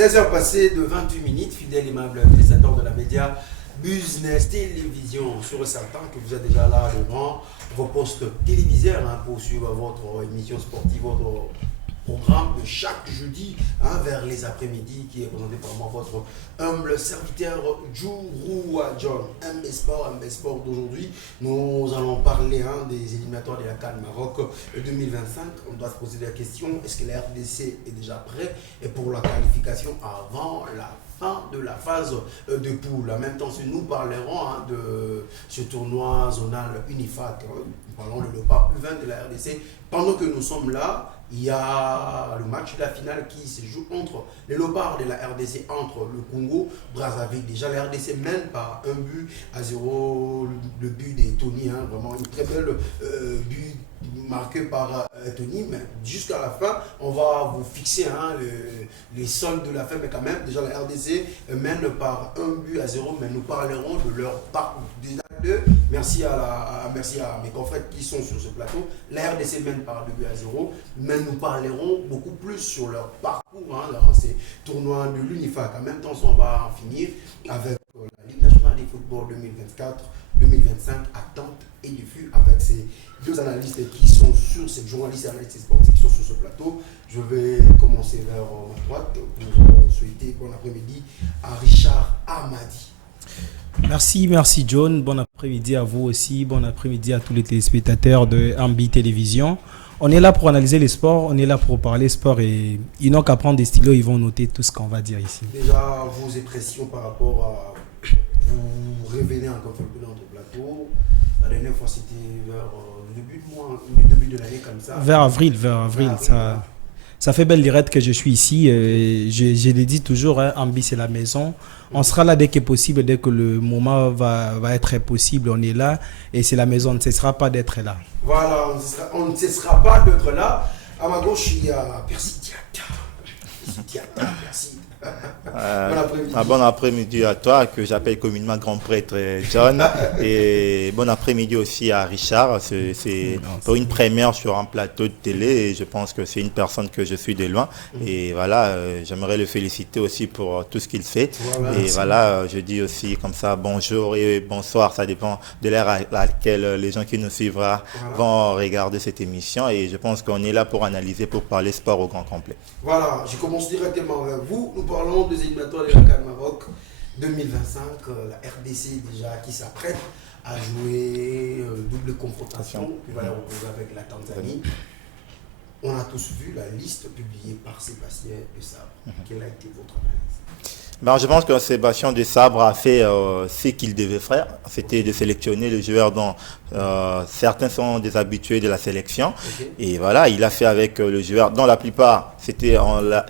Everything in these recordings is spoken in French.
16h passées de 28 minutes, fidèles et aimables téléspectateurs de la média Business Télévision. Sur certains que vous êtes déjà là devant vos postes téléviseurs pour suivre votre émission sportive, votre programme de chaque jeudi vers les après-midi qui est présenté par moi, votre humble serviteur Djouroua John. MB Sport d'aujourd'hui. Nous allons parler des éliminatoires de la CAN Maroc 2025. On doit se poser la question, est-ce que la RDC est déjà prêt et pour la qualification avant la fin de la phase de poule. En même temps, si nous parlerons de ce tournoi zonal UNIFAC, nous parlons le pas plus 20 de la RDC. Pendant que nous sommes là, il y a le match de la finale qui se joue entre les Léopards de la RDC, entre le Congo, Brazzaville. Déjà, la RDC mène par 1-0, le but de Tony, vraiment une très belle but marqué par Tony, mais jusqu'à la fin, on va vous fixer les soldes de la fin, mais quand même, déjà la RDC mène par 1-0, mais nous parlerons de leur parcours. Déjà, merci à mes confrères qui sont sur ce plateau. La RDC mène par 2-0, mais nous parlerons beaucoup plus sur leur parcours dans ces tournois de l'UNIFAC. En même temps, on va en finir avec la Ligue nationale de football 2024-2025, attente et diffus avec ces deux analystes qui sont sur, ces journalistes et analystes sportifs qui sont sur ce plateau. Je vais commencer vers ma droite pour souhaiter bon après-midi à Richard Amadi. Merci John, bon après-midi à vous aussi, bon après-midi à tous les téléspectateurs de Ambi Télévision. On est là pour analyser les sports, on est là pour parler sport et ils n'ont qu'à prendre des stylos, ils vont noter tout ce qu'on va dire ici. Déjà, vos impressions par rapport à... Vous revenez encore un peu dans notre plateau. La dernière fois, c'était vers le début de l'année comme ça. Vers avril. Ça fait belle lurette que je suis ici. Je le dis toujours, Ambi c'est la maison. On sera là dès que possible, dès que le moment va être possible, on est là. Et c'est la maison, on ne cessera pas d'être là. Voilà, on ne cessera pas d'être là. À ma gauche, il y a Percy Diata. Merci. Bon après-midi à toi, que j'appelle communément grand prêtre John. Et bon après-midi aussi à Richard. C'est pour une première sur un plateau de télé et je pense que c'est une personne que je suis de loin. Et voilà, j'aimerais le féliciter aussi pour tout ce qu'il fait. Et voilà, je dis aussi comme ça bonjour et bonsoir, ça dépend de l'heure à laquelle les gens qui nous suivront vont regarder cette émission. Et je pense qu'on est là pour analyser, pour parler sport au grand complet. Voilà, je commence directement avec vous. Nous parlons des éliminatoires de la CAN Maroc 2025. La RDC déjà qui s'apprête à jouer double confrontation qui va la reposer avec la Tanzanie. On a tous vu la liste publiée par Sébastien Desabre. Quelle a été votre analyse? Je pense que Sébastien Desabre a fait ce qu'il devait faire. C'était de sélectionner les joueurs dont certains sont des habitués de la sélection. Et voilà, il a fait avec le joueur dont la plupart,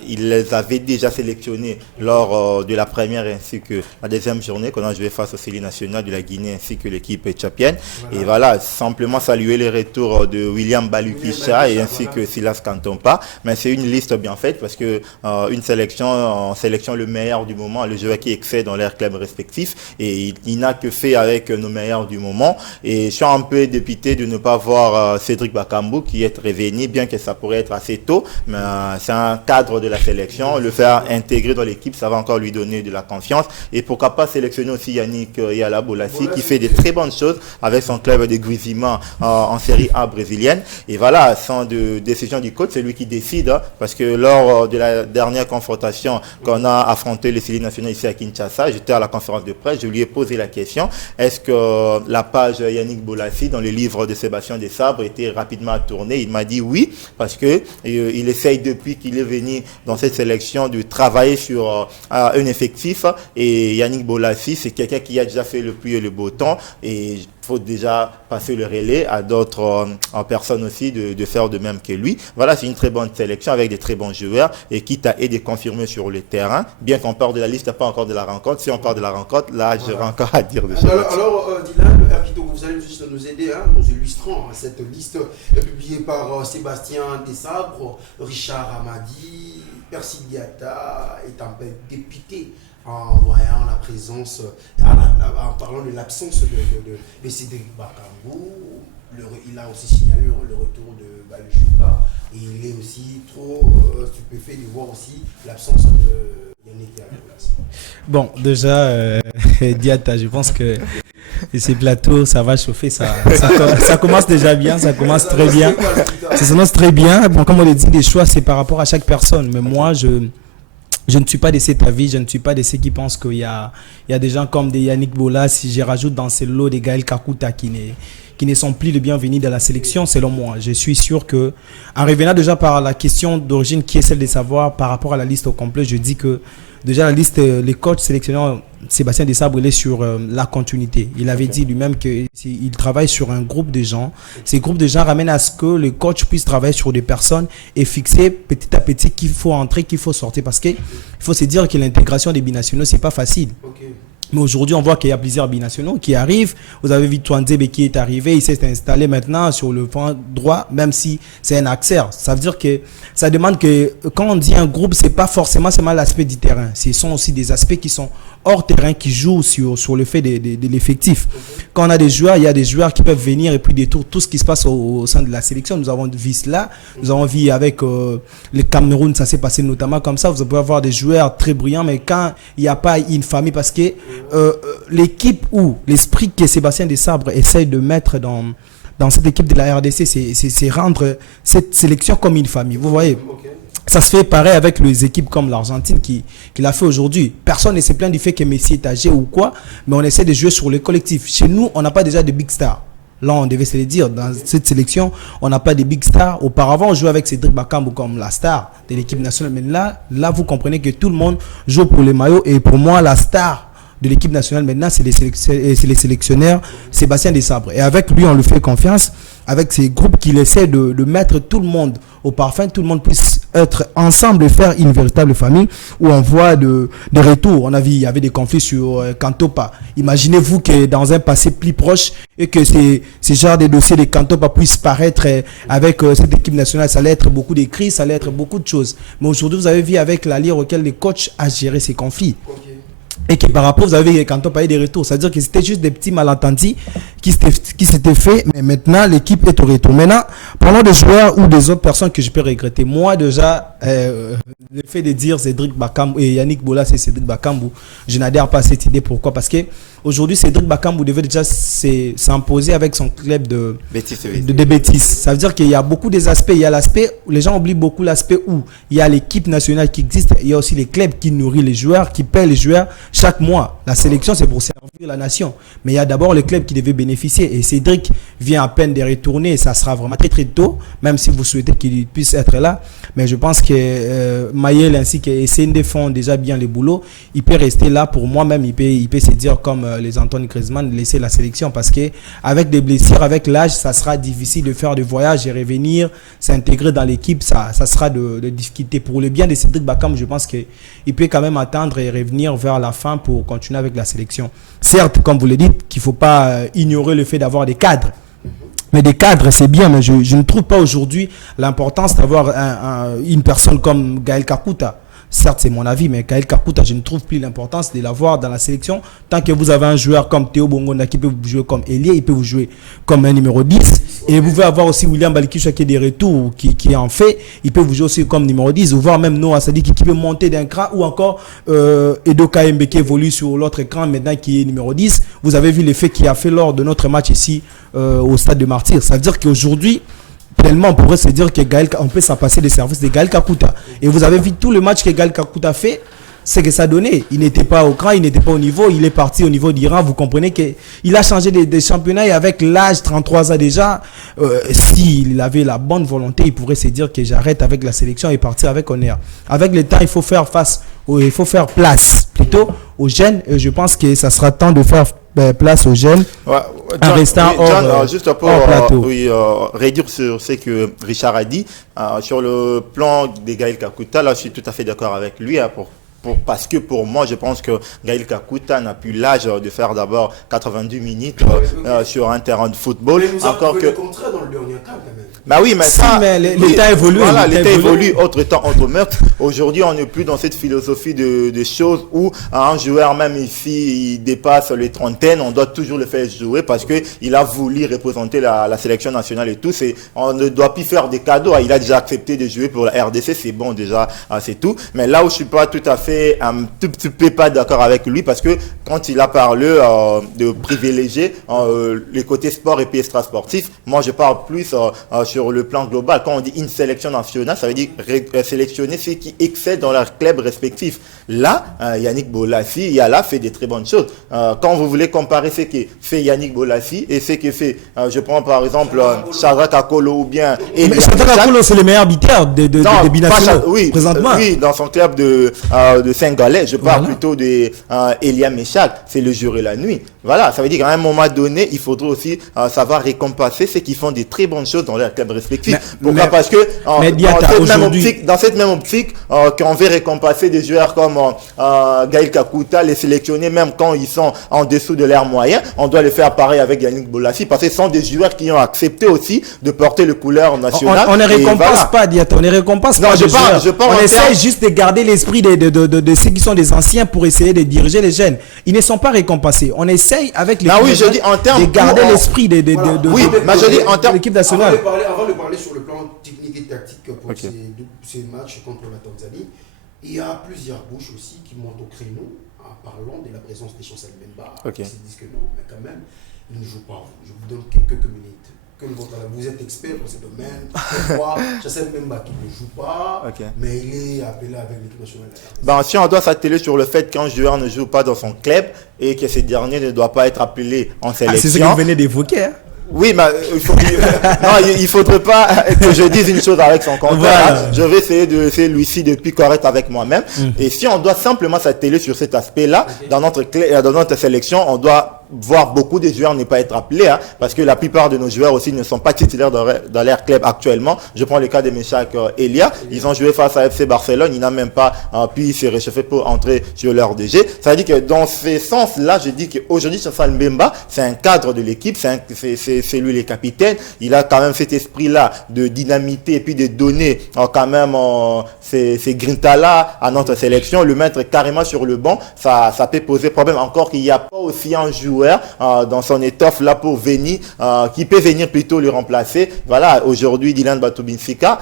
il les avait déjà sélectionnés lors de la première ainsi que la deuxième journée qu'on a joué face au Sélie national de la Guinée ainsi que l'équipe éthiopienne. Et voilà, simplement saluer les retours de William Balukisha et ainsi que Silas Kantompa. Mais c'est une liste bien faite parce que une sélection, on sélectionne le meilleur du moment, le joueur qui excelle dans leurs clubs respectifs. Et il n'a que fait avec nos meilleurs du moment. Et je suis un peu dépité de ne pas voir Cédric Bakambu qui est revenu, bien que ça pourrait être assez tôt, mais c'est un cadre de la sélection. Le faire intégrer dans l'équipe, ça va encore lui donner de la confiance. Et pourquoi pas sélectionner aussi Yannick Yala Bolassi qui fait de très bonnes choses avec son club de Guizima en série A brésilienne. Et voilà, sans de décision du coach, c'est lui qui décide, parce que lors de la dernière confrontation qu'on a affronté les séries nationales ici à Kinshasa, j'étais à la conférence de presse, je lui ai posé la question, est-ce que la page Yannick Bolassi dans le livre de Sébastien Desabre était rapidement tournée? Il m'a dit oui, parce que il essaye depuis qu'il est venu dans cette sélection de travailler sur un effectif, et Yannick Bolassi c'est quelqu'un qui a déjà fait le pluie et le beau temps, et il faut déjà passer le relais à d'autres personnes aussi de faire de même que lui. Voilà, c'est une très bonne sélection avec des très bons joueurs et qui t'a aidé confirmer sur le terrain, bien qu'on parle de la liste, pas encore de la rencontre. Si on parle de la rencontre, là, j'aurais encore à dire des choses. Alors Dylan, Erkito, vous allez juste nous aider, nous illustrant cette liste publiée par Sébastien Desabre, Richard Amadi, Percy Diata est un peu dépité en voyant la présence, en parlant de l'absence de Cédric Bakambu. Il a aussi signalé le retour de Baluchuka et il est aussi trop stupéfait de voir aussi l'absence de Bon, déjà, Diata, je pense que ces plateaux, ça va chauffer, ça commence déjà bien, ça commence très bien. Ça commence très bien. Bon, comme on le dit, les choix, c'est par rapport à chaque personne. Mais moi, je ne suis pas de cet avis, je ne suis pas de ceux qui pensent qu'il y a des gens comme des Yannick Bola, si je rajoute dans ce lot des Gaël Kakuta qui ne sont plus les bienvenus dans la sélection, selon moi. Je suis sûr que, en revenant déjà par la question d'origine qui est celle de savoir par rapport à la liste au complet, je dis que déjà la liste, les coachs sélectionneurs, Sébastien Desabre, il est sur la continuité. Il avait dit lui-même qu'il travaille sur un groupe de gens. Ces groupes de gens ramènent à ce que le coach puisse travailler sur des personnes et fixer petit à petit qu'il faut entrer, qu'il faut sortir. Parce qu'il faut se dire que l'intégration des binationaux, c'est pas facile. Mais aujourd'hui, on voit qu'il y a plusieurs binationaux qui arrivent. Vous avez vu Touanzebe qui est arrivé, il s'est installé maintenant sur le point droit, même si c'est un axeur. Ça veut dire que ça demande que, quand on dit un groupe, c'est pas forcément seulement l'aspect du terrain. Ce sont aussi des aspects qui sont hors terrain, qui jouent sur le fait de l'effectif. Quand on a des joueurs, il y a des joueurs qui peuvent venir et puis détourner tout ce qui se passe au sein de la sélection. Nous avons vu cela. Nous avons vu avec le Cameroun, ça s'est passé notamment comme ça. Vous pouvez avoir des joueurs très brillants, mais quand il n'y a pas une famille, parce que l'équipe ou l'esprit que Sébastien Desabre essaye de mettre dans cette équipe de la RDC, c'est rendre cette sélection comme une famille. Vous voyez, ça se fait pareil avec les équipes comme l'Argentine qui l'a fait aujourd'hui. Personne ne se plaint du fait que Messi est âgé ou quoi, mais on essaie de jouer sur le collectif. Chez nous, on n'a pas déjà de big stars. Là, on devait se le dire, dans cette sélection, on n'a pas de big stars. Auparavant, on jouait avec Cédric Bakambu comme la star de l'équipe nationale. Mais là, vous comprenez que tout le monde joue pour les maillots. Et pour moi, la star de l'équipe nationale maintenant, c'est les sélectionneurs Sébastien Desabre. Et avec lui, on lui fait confiance, avec ces groupes qu'il essaie de mettre tout le monde au parfum, tout le monde puisse être ensemble et faire une véritable famille, où on voit des retours. On a vu, il y avait des conflits sur Kantopa. Imaginez-vous que dans un passé plus proche, et que ces genres de dossiers de Kantopa puissent paraître avec cette équipe nationale, ça allait être beaucoup de crises, ça allait être beaucoup de choses. Mais aujourd'hui, vous avez vu avec l'allure auquel les coachs a géré ces conflits. Et que par rapport, vous avez quand on parlait des retours, c'est-à-dire que c'était juste des petits malentendus qui s'étaient faits, mais maintenant l'équipe est au retour. Maintenant, parlons des joueurs ou des autres personnes que je peux regretter. Moi déjà, le fait de dire Cédric Bakambu et Yannick Bola, c'est Cédric Bakambu, je n'adhère pas à cette idée. Pourquoi? Parce que aujourd'hui, Cédric Bakambu devait déjà s'imposer avec son club de bêtises. Ça veut dire qu'il y a beaucoup des aspects. Il y a l'aspect, les gens oublient beaucoup l'aspect où il y a l'équipe nationale qui existe. Il y a aussi les clubs qui nourrissent les joueurs, qui paient les joueurs chaque mois. La sélection, c'est pour servir la nation. Mais il y a d'abord les clubs qui devaient bénéficier. Et Cédric vient à peine de retourner. Et ça sera vraiment très très tôt, même si vous souhaitez qu'il puisse être là. Mais je pense que Mayel ainsi que SND font déjà bien le boulot. Il peut rester là pour moi-même. Il peut se dire comme les Antoine Griezmann, laisser la sélection. Parce que avec des blessures, avec l'âge, ça sera difficile de faire des voyages et revenir, s'intégrer dans l'équipe. Ça sera de difficulté. Pour le bien de Cédric Bakambu, je pense qu'il peut quand même attendre et revenir vers la fin pour continuer avec la sélection. Certes, comme vous le dites, qu'il ne faut pas ignorer le fait d'avoir des cadres. Mais des cadres, c'est bien, mais je ne trouve pas aujourd'hui l'importance d'avoir une personne comme Gaël Kakuta. Certes, c'est mon avis, mais Gaël Kakuta, je ne trouve plus l'importance de l'avoir dans la sélection. Tant que vous avez un joueur comme Théo Bongonda qui peut vous jouer comme ailier, il peut vous jouer comme un numéro 10. Et vous pouvez avoir aussi William Balikisha qui est des retours, qui en fait. Il peut vous jouer aussi comme numéro 10, ou voir même Noah Sadik qui peut monter d'un cran, ou encore Edo Kaembe qui évolue sur l'autre écran maintenant qui est numéro 10. Vous avez vu l'effet qu'il a fait lors de notre match ici au stade de Martyrs. Ça veut dire qu'aujourd'hui, tellement on pourrait se dire que on peut s'en passer des services de Gaël Kakuta. Et vous avez vu tout le match que Gaël Kakuta fait, c'est que ça donnait. Il n'était pas au cran, il n'était pas au niveau, il est parti au niveau d'Iran. Vous comprenez qu'il a changé des championnats et avec l'âge, 33 ans déjà, s'il avait la bonne volonté, il pourrait se dire que j'arrête avec la sélection et partir avec honneur. Avec le temps, il faut faire place plutôt aux jeunes. Et je pense que ça sera temps de faire place aux jeunes. Ouais, en restant juste pour réduire sur ce que Richard a dit, sur le plan de Gaël Kakuta, là je suis tout à fait d'accord avec lui, parce que pour moi, je pense que Gaël Kakuta n'a plus l'âge de faire d'abord 90 minutes sur un terrain de football. Mais encore que le contraire dans le dernier cas quand même. Bah oui, mais Si, ça, mais l'État évolue. Voilà, l'État évolue, autre temps, autre meurtre. Aujourd'hui, on n'est plus dans cette philosophie de choses où un joueur, même ici, il dépasse les trentaines, on doit toujours le faire jouer parce que il a voulu représenter la sélection nationale et tout. On ne doit plus faire des cadeaux. Il a déjà accepté de jouer pour la RDC, c'est bon déjà, c'est tout. Mais là où je suis pas tout à fait, un tout petit peu pas d'accord avec lui parce que quand il a parlé de privilégier les côtés sport et puis extra-sportif, moi je parle plus sur le plan global. Quand on dit une sélection nationale, ça veut dire sélectionner ceux qui excellent dans leur club respectif. Là, Yannick Bolasie, Yala fait des très bonnes choses. Quand vous voulez comparer ce que fait Yannick Bolasie et ce que fait, je prends par exemple Shadrack Akolo ou bien... Mais Shadrack Akolo, c'est le meilleur buteur de binationaux, oui, présentement. Oui, dans son club de Saint-Galais. Je parle plutôt de Elia Meshak. C'est le jour et la nuit. Voilà, ça veut dire qu'à un moment donné, il faudrait aussi savoir récompenser ceux qui font des très bonnes choses dans leur club respectif. Pourquoi? Parce que dans cette même optique, qu'on veut récompenser des joueurs comme Gaël Kakuta, les sélectionner même quand ils sont en dessous de leurs moyens, on doit le faire pareil avec Yannick Bolasie parce que ce sont des joueurs qui ont accepté aussi de porter le couleur national. On ne récompense pas, Diata, on ne récompense pas. On essaie juste de garder l'esprit de ceux qui sont des anciens pour essayer de diriger les jeunes. Ils ne sont pas récompensés. On essaye avec les de garder l'esprit de l'équipe nationale. Avant de parler sur le plan technique et tactique pour ces matchs contre la Tanzanie, il y a plusieurs bouches aussi qui montent au créneau en parlant de la présence des Chancel Mbemba. Ils se disent que non, mais quand même, il ne joue pas. Je vous donne quelques minutes. Vous êtes expert dans ce domaine. Pourquoi Chancel Mbemba qui ne joue pas, mais il est appelé avec l'équipe nationale. Si on doit s'atteler sur le fait qu'un joueur ne joue pas dans son club et que ce dernier ne doit pas être appelé en sélection. C'est ce que vous venez d'évoquer. Hein? Oui, mais il faudrait pas que je dise une chose avec son contraire. Voilà. Je vais essayer de faire Lucie depuis correct avec moi-même. Et si on doit simplement s'atteler sur cet aspect-là, dans notre sélection, on doit voir beaucoup de joueurs ne pas être appelés, parce que la plupart de nos joueurs aussi ne sont pas titulaires dans leur club actuellement. Je prends le cas de Meshak Elia. Ils ont joué face à FC Barcelone. Ils n'ont même pas pu se réchauffer pour entrer sur leur DG. Ça veut dire que dans ce sens-là, je dis qu'aujourd'hui, Chancel Mbemba, c'est un cadre de l'équipe, c'est lui le capitaine. Il a quand même cet esprit-là de dynamité et puis de donner quand même ces grinta-là à notre sélection, le mettre carrément sur le banc, ça peut poser problème. Encore qu'il n'y a pas aussi un joueur dans son étoffe là pour venir, qui peut venir plutôt le remplacer. Voilà, aujourd'hui Dylan Batoubinfika,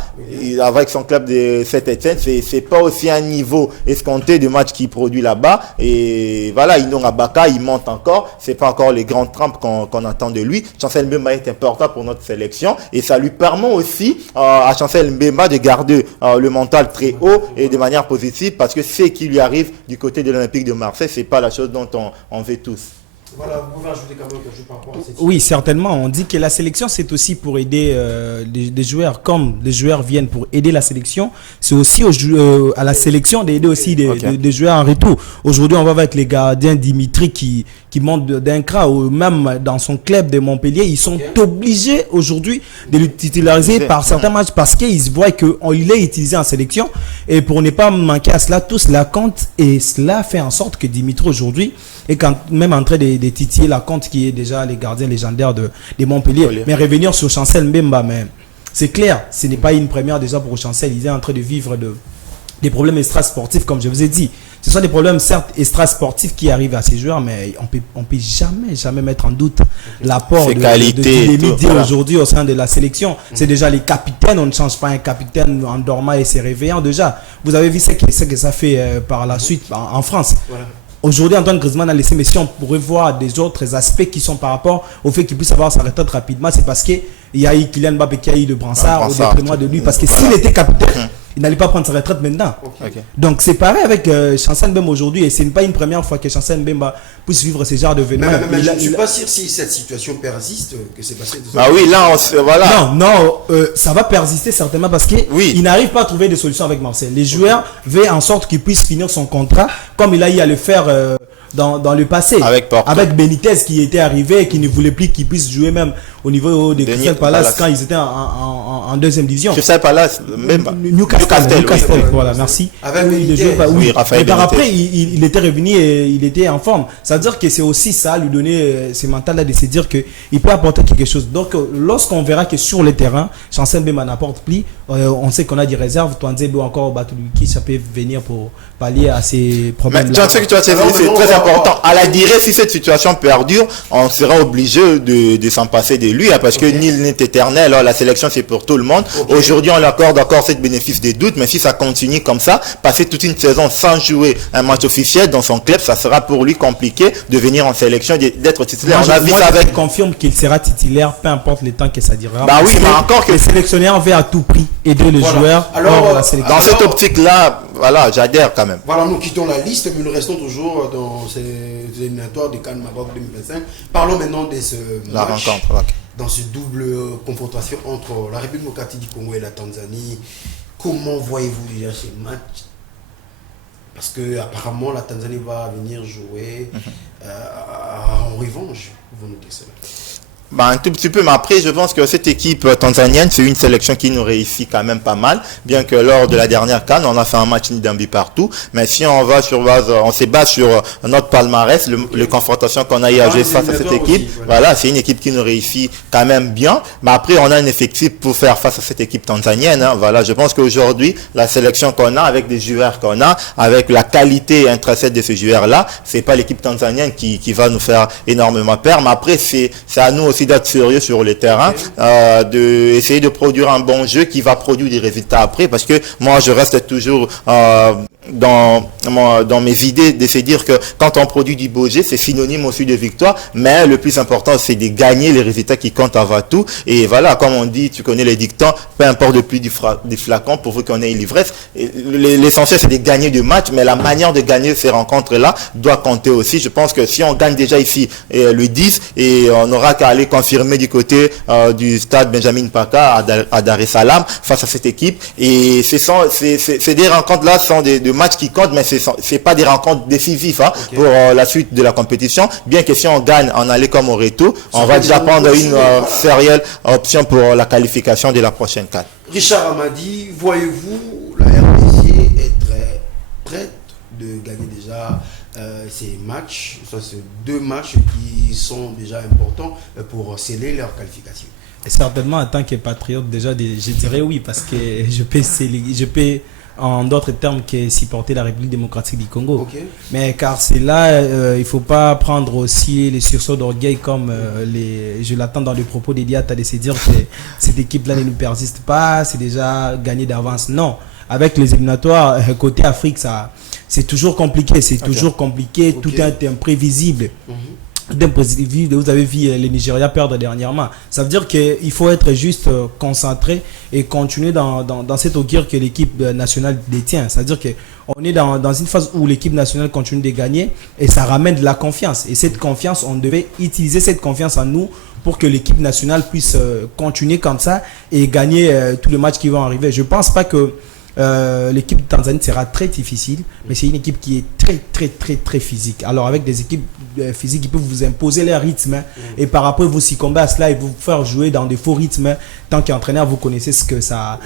avec son club de Saint-Etienne, c'est pas aussi un niveau escompté de match qu'il produit là-bas. Et voilà, Inonga Baka, il monte encore. C'est pas encore les grandes trampes qu'on attend de lui. Chancel Mbemba est important pour notre sélection et ça lui permet aussi à Chancel Mbemba de garder le mental très haut et de manière positive parce que ce qui lui arrive du côté de l'Olympique de Marseille, c'est pas la chose dont on veut tous. Voilà, vous pouvez ajouter quand même quelque chose par rapport à cette Oui, certainement. On dit que la sélection, c'est aussi pour aider des joueurs. Comme les joueurs viennent pour aider la sélection, c'est aussi à la sélection d'aider aussi des joueurs en retour. Aujourd'hui, on va avec les gardiens Dimitri qui montent d'un cran, ou même dans son club de Montpellier, ils sont obligés aujourd'hui de le titulariser par certains matchs parce qu'ils voient qu'il est utilisé en sélection. Et pour ne pas manquer à cela, tout cela compte et cela fait en sorte que Dimitri aujourd'hui est quand même en train de titiller la compte qui est déjà les gardiens légendaires de Montpellier. Mais revenir sur Chancel Mbemba, c'est clair, ce n'est pas une première déjà pour Chancel. Il est en train de vivre des problèmes extra-sportifs, comme je vous ai dit. Ce sont des problèmes certes extra-sportifs qui arrivent à ces joueurs, mais on peut jamais mettre en doute l'apport de Dimitri aujourd'hui au sein de la sélection. C'est déjà les capitaines, on ne change pas un capitaine en dormant et se réveillant déjà. Vous avez vu ce que ça fait par la suite en France. Voilà. Aujourd'hui, Antoine Griezmann a laissé, mais si on pourrait voir des autres aspects qui sont par rapport au fait qu'il puisse avoir sa retraite rapidement, c'est parce qu'il y a eu Kylian Mbappé qui a eu le brassard au détriment de lui. Parce que s'il était capitaine, il n'allait pas prendre sa retraite maintenant. Donc c'est pareil avec Chancel Mbemba aujourd'hui, et ce n'est pas une première fois que Chancel Mbemba puisse vivre ce genre de événements. Mais je ne suis pas sûr si cette situation persiste, que c'est passé. Ça va persister certainement parce qu'il n'arrive pas à trouver de solution avec Marseille. Les joueurs veulent en sorte qu'il puisse finir son contrat comme il a eu à le faire dans le passé. Avec Porto. Avec Benitez qui était arrivé et qui ne voulait plus qu'ils puissent jouer même au niveau de Crystal Palace quand ils étaient en deuxième division. Crystal Palace, même Newcastle, oui. voilà, merci. Avec Benitez. Oui, Raphaël Mais par Benitez. après, il était revenu et il était en forme. Ça veut dire que c'est aussi ça, lui donner ce mental-là de se dire qu'il peut apporter quelque chose. Donc, lorsqu'on verra que sur le terrain, Chancel Bema n'apporte plus, on sait qu'on a des réserves. Twanzebe ou encore Batuluki, ça peut venir pour pallier à ces problèmes-là. Mais ce que tu as dit, c'est très important. À la durée, si cette situation perdure, on sera obligé de s'en passer de lui, hein, parce que nul n'est éternel. La sélection, c'est pour tout le monde. Aujourd'hui, on l'accorde encore ce bénéfice des doutes, mais si ça continue comme ça, passer toute une saison sans jouer un match officiel dans son club, ça sera pour lui compliqué de venir en sélection, d'être titulaire. Je confirme qu'il sera titulaire, peu importe le temps que ça durera. Bah oui, mais encore que les sélectionneurs veulent à tout prix aider le joueur. Alors, la sélection. dans cette optique-là, voilà, j'adhère quand même. Voilà, nous quittons la liste, mais nous restons toujours dans ces éliminatoires du CAN Maroc 2025. Parlons maintenant de ce La match, rencontre, ok. dans ce double confrontation entre la République démocratique du Congo et la Tanzanie. Comment voyez-vous déjà ces matchs? Parce que apparemment la Tanzanie va venir jouer en revanche. Vous nous dites cela. Bah, un tout petit peu, mais après, je pense que cette équipe tanzanienne, c'est une sélection qui nous réussit quand même pas mal, bien que lors de la dernière CAN, on a fait un match ni d'un but partout, mais si on va sur base, on se base sur notre palmarès, les confrontations qu'on a eu à jouer face à cette équipe, aussi, voilà, c'est une équipe qui nous réussit quand même bien, mais après, on a un effectif pour faire face à cette équipe tanzanienne, hein, voilà, je pense qu'aujourd'hui, la sélection qu'on a, avec des joueurs qu'on a, avec la qualité intrinsèque de ces joueurs-là, c'est pas l'équipe tanzanienne qui va nous faire énormément peur, mais après, c'est à nous aussi d'être sérieux sur le terrain, de essayer de produire un bon jeu qui va produire des résultats après, parce que moi je reste toujours dans mes idées de se dire que quand on produit du beau jeu, c'est synonyme aussi de victoire, mais le plus important c'est de gagner les résultats qui comptent avant tout. Et voilà, comme on dit, tu connais les dictons, peu importe le prix du flacon pourvu qu'on ait une l'ivresse. L'essentiel c'est de gagner du match, mais la manière de gagner ces rencontres-là doit compter aussi. Je pense que si on gagne déjà ici le 10, et on n'aura qu'à aller confirmer du côté du stade Benjamin Paka à Dar es Salaam face à cette équipe. Et ces des rencontres-là sont des matchs qui comptent, mais c'est pas des rencontres décisives pour la suite de la compétition. Bien que si on gagne en aller comme au retour, on va déjà prendre une sérieuse option pour la qualification de la prochaine CAN. Richard Amadi, voyez-vous la RDC être prête de gagner déjà ces matchs, ça c'est 2 matchs qui sont déjà importants pour sceller leur qualification? Et certainement, en tant que patriote, déjà, je dirais oui, parce que je peux en d'autres termes que supporter la République démocratique du Congo. Mais car c'est là, il ne faut pas prendre aussi les sursauts d'orgueil comme je l'attends dans le propos d'Ediata, de se dire que cette équipe-là ne nous persiste pas, c'est déjà gagné d'avance. Non, avec les éliminatoires, côté Afrique, c'est toujours compliqué, tout est imprévisible. Vous avez vu le Nigeria perdre dernièrement. Ça veut dire qu'il faut être juste concentré et continuer dans cette augure que l'équipe nationale détient. Ça veut dire qu'on est dans une phase où l'équipe nationale continue de gagner et ça ramène de la confiance. Et cette confiance, on devait utiliser cette confiance en nous pour que l'équipe nationale puisse continuer comme ça et gagner tous les matchs qui vont arriver. Je ne pense pas que l'équipe de Tanzanie sera très difficile, mais c'est une équipe qui est très physique. Alors avec des équipes physiques qui peuvent vous imposer leur rythme et par après vous succomber à cela et vous faire jouer dans des faux rythmes. Tant qu'entraîneur, vous connaissez ce que ça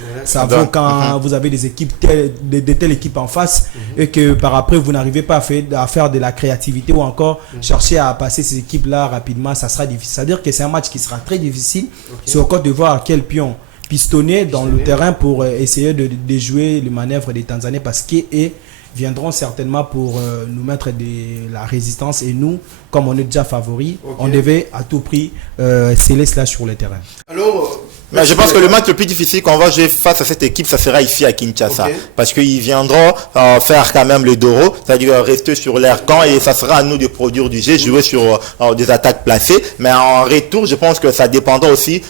vaut quand vous avez des équipes de telles équipes en face et que par après vous n'arrivez pas à faire de la créativité ou encore chercher à passer ces équipes là rapidement, ça sera difficile. C'est-à-dire que c'est un match qui sera très difficile. C'est encore de voir à quel pion pistonner dans le terrain pour essayer de jouer les manœuvres des Tanzaniens, parce qu'ils viendront certainement pour nous mettre de la résistance et nous, comme on est déjà favoris, on devait à tout prix sceller cela sur le terrain. Alors, mais je pense que le match le plus difficile qu'on va jouer face à cette équipe, ça sera ici à Kinshasa. Parce qu'ils viendront faire quand même le Doro, c'est-à-dire rester sur l'air camp, et ça sera à nous de produire du jeu, jouer sur des attaques placées. Mais en retour, je pense que ça dépendra aussi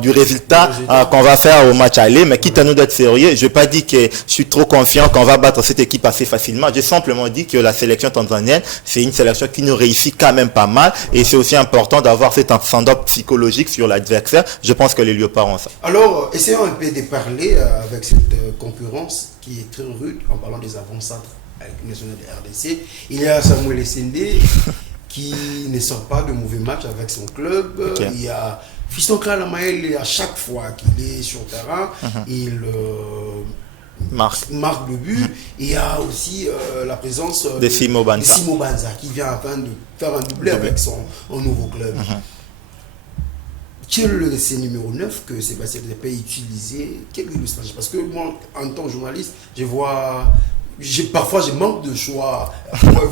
du résultat qu'on va faire au match aller. Mais quitte à nous d'être sérieux, je n'ai pas dit que je suis trop confiant qu'on va battre cette équipe assez facilement. J'ai simplement dit que la sélection tanzanienne, c'est une sélection qui nous réussit quand même pas mal. Et c'est aussi important d'avoir cet ascendant psychologique sur l'adversaire. Je pense que les Léopards ont ça. Alors, essayons un peu de parler avec cette concurrence qui est très rude en parlant des avant-centres à l'équipe nationale de RDC. Il y a Samuel Essendé qui ne sort pas de mauvais matchs avec son club. Okay. Il y a Fiston Kalamael, à chaque fois qu'il est sur le terrain, il marque le but. Et il y a aussi la présence de Simo Banza qui vient afin de faire un doublé avec son nouveau club. Quel est le numéro 9 que Sébastien peut utiliser? Quelle est le stratégie? Parce que moi, en tant que journaliste, parfois je manque de choix.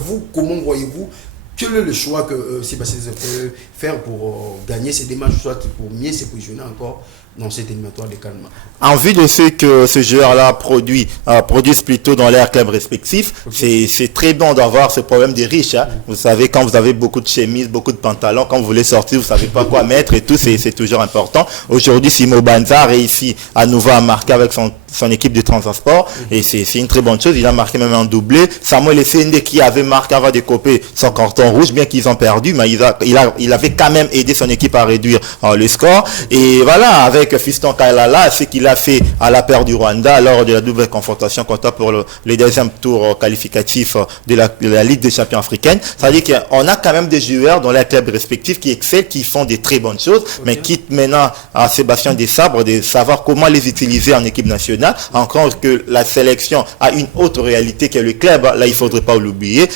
Vous, comment voyez-vous? Quel est le choix que Sébastien peut faire pour gagner ces démarches, soit pour mieux se positionner encore dans cette éliminatoire de Calma? En vue de ce que ce joueur-là produise plutôt dans leur club respectif, c'est très bon d'avoir ce problème des riches. Hein. Vous savez, quand vous avez beaucoup de chemises, beaucoup de pantalons, quand vous voulez sortir, vous savez pas quoi mettre et tout, c'est toujours important. Aujourd'hui, Simo Banza réussit à nouveau à marquer avec son équipe de Transasport et c'est une très bonne chose. Il a marqué même un doublé. Samuel Essendé qui avait marqué avant de couper son carton rouge, bien qu'ils ont perdu, mais il avait quand même aidé son équipe à réduire le score. Et voilà, avec Fiston Kailala, ce qu'il a fait à la paire du Rwanda lors de la double confrontation contre pour le deuxième tour qualificatif de la Ligue des champions africaine. Ça veut dire qu'on a quand même des joueurs dans les clubs respectifs qui excellent, qui font des très bonnes choses, mais quitte maintenant à Sébastien Desabre de savoir comment les utiliser en équipe nationale. Encore que la sélection a une autre réalité que le club, là il faudrait pas l'oublier.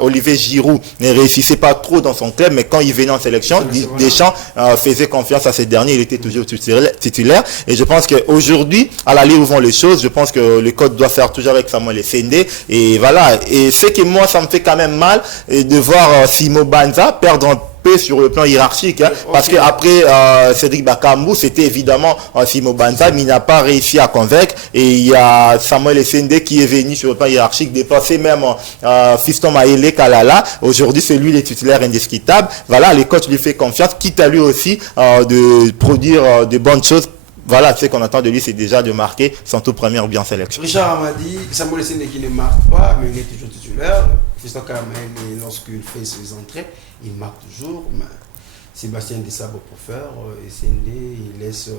Olivier Giroud ne réussissait pas trop dans son club, mais quand il venait en sélection, Deschamps faisait confiance à ce dernier, il était toujours titulaire. Et je pense qu'aujourd'hui, à l'allée où vont les choses, je pense que le code doit faire toujours avec Samuel Essendé. Et voilà. Et ce que moi, ça me fait quand même mal de voir Simo Banza perdre un peu sur le plan hiérarchique. Hein, parce qu'après Cédric Bakambu, c'était évidemment Simo Banza, mais il n'a pas réussi à convaincre. Et il y a Samuel Essendé qui est venu sur le plan hiérarchique, dépasser même Fiston Maele Kalala. Aujourd'hui, c'est lui le titulaire indiscutable. Voilà, les coachs lui font confiance, quitte à lui aussi de produire de bonnes choses. Voilà, ce qu'on attend de lui, c'est déjà de marquer son tout premier ou bien sélection. Richard Amadi, Samuel Essendé qui ne marque pas, mais il est toujours titulaire. Fiston Kalamael, lorsqu'il fait ses entrées, il marque toujours. Mais Sébastien Desabre pour faire, Essendé, il laisse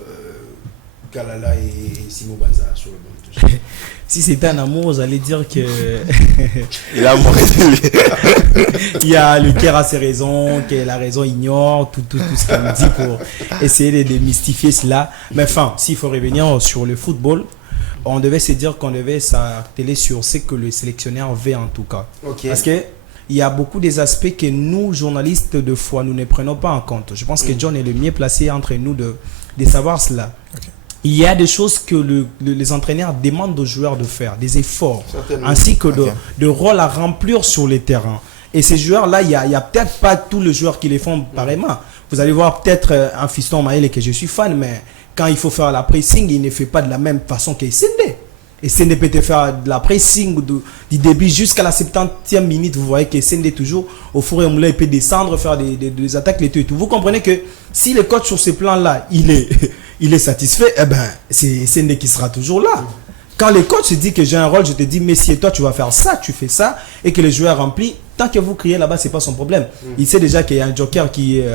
Kalala et Simo Banza sur le banc de touche. Si c'était un amour, j'allais dire que Il a amouré de lui. il y a le cœur a ses raisons, que la raison ignore tout ce qu'il me dit pour essayer de démystifier cela. Mais enfin, s'il faut revenir sur le football, on devait se dire qu'on devait s'atteler sur ce que le sélectionneur veut en tout cas. Parce que il y a beaucoup des aspects que nous, journalistes, de fois, nous ne prenons pas en compte. Je pense que John est le mieux placé entre nous de savoir cela. Il y a des choses que les entraîneurs demandent aux joueurs de faire, des efforts, ainsi que de rôles à remplir sur les terrains. Et ces joueurs-là, il y a peut-être pas tous les joueurs qui les font pareillement. Vous allez voir peut-être un Fiston Maele que je suis fan, mais quand il faut faire la pressing, il ne fait pas de la même façon qu'Essendé. Essendé peut te faire de la pressing du début jusqu'à la 70e minute. Vous voyez qu'Essendé toujours, au fur et à mesure, il peut descendre, faire des attaques, les tout et tout. Vous comprenez que si le coach sur ce plan-là, il est satisfait, eh ben, c'est Essendé qui sera toujours là. Quand le coach se dit que j'ai un rôle, je te dis, messieurs, toi, tu vas faire ça, tu fais ça, et que le joueur remplit, tant que vous criez là-bas, c'est pas son problème. Il sait déjà qu'il y a un joker qui est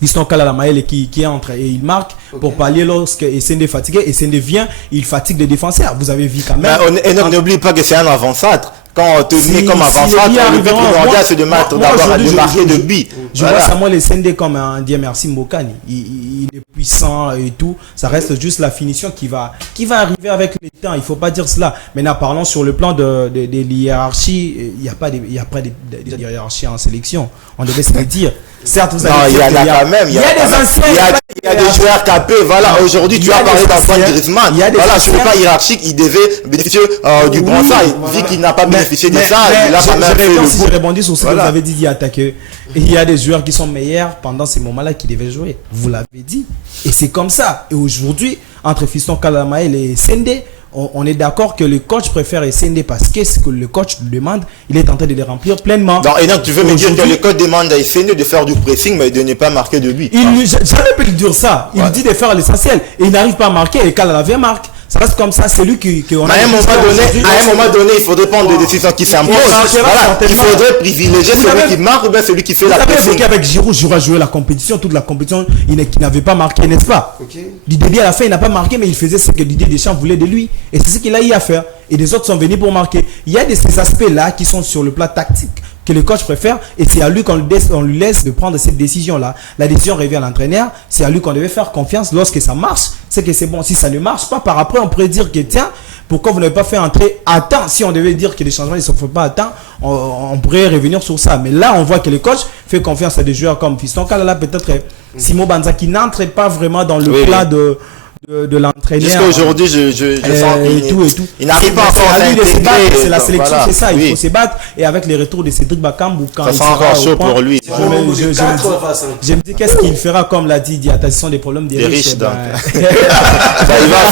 Fiston Kalamael qui entre et il marque pour pallier lorsque Essendé est fatigué. Essendé vient, il fatigue les défenseurs. Vous avez vu quand même. Et n'oublie pas que c'est un avant-centre. Quand on te met comme avant-centre, le peuple rwandais c'est de marquer de buts. Je vois Samuel Essendé comme un Dieu merci Mbokani. Il est puissant et tout. Ça reste juste la finition qui va arriver avec le temps. Il faut pas dire cela. Maintenant, parlons sur le plan de l'hiérarchie. Il n'y a pas de hiérarchie en sélection. On devait se le dire. Certes, vous avez il y en a quand même. Il y a des anciens. Il y a des joueurs capés. Voilà, aujourd'hui, tu as parlé d'Antoine Griezmann. Voilà, sur le plan hiérarchique, il devait bénéficier du bon sens. Vu qu'il n'a pas bénéficié de ça, il a quand même fait le coup. Je rebondis sur ce que vous avez dit attaquer. Il y a des joueurs qui sont meilleurs pendant ces moments-là qui devaient jouer. Vous l'avez dit. Et c'est comme ça. Et aujourd'hui, entre Fiston Kalamael et Essendé, on est d'accord que le coach préfère Essendé parce que ce que le coach lui demande, il est en train de le remplir pleinement. Et donc tu veux me dire que le coach demande à Essendé de faire du pressing mais de ne pas marquer de but. Jamais peut lui dire ça. Il dit de faire l'essentiel et il n'arrive pas à marquer et Kalala marque. Ça reste comme ça, c'est lui qu'on à un moment donné, il faudrait prendre des décisions qui s'imposent. Voilà, il faudrait privilégier celui qui marque ou bien celui qui fait la pression. Avec Giroud a joué la compétition, toute la compétition, il n'avait pas marqué, n'est-ce pas? Du début à la fin, il n'a pas marqué, mais il faisait ce que Didier Deschamps voulait de lui. Et c'est ce qu'il a eu à faire. Et les autres sont venus pour marquer. Il y a ces aspects-là qui sont sur le plan tactique que le coach préfère, et c'est à lui qu'on lui laisse de prendre cette décision-là. La décision revient à l'entraîneur, c'est à lui qu'on devait faire confiance. Lorsque ça marche, c'est que c'est bon. Si ça ne marche pas, par après, on pourrait dire que tiens, pourquoi vous n'avez pas fait entrer à temps? Si on devait dire que les changements ne se font pas à temps, on pourrait revenir sur ça. Mais là, on voit que le coach fait confiance à des joueurs comme Fiston Kalala, peut-être Simo Banza, qui n'entre pas vraiment dans le plat de l'entraîneur. Jusqu'à aujourd'hui, je sens il n'arrive pas encore à s'intégrer. C'est la sélection, c'est ça. Il faut se battre. Et avec les retours de Cédric Bakambu, quand ça sera encore chaud pour lui. Je me dis, qu'est-ce qu'il fera, comme l'a dit Diata, ce sont des problèmes des riches. Il va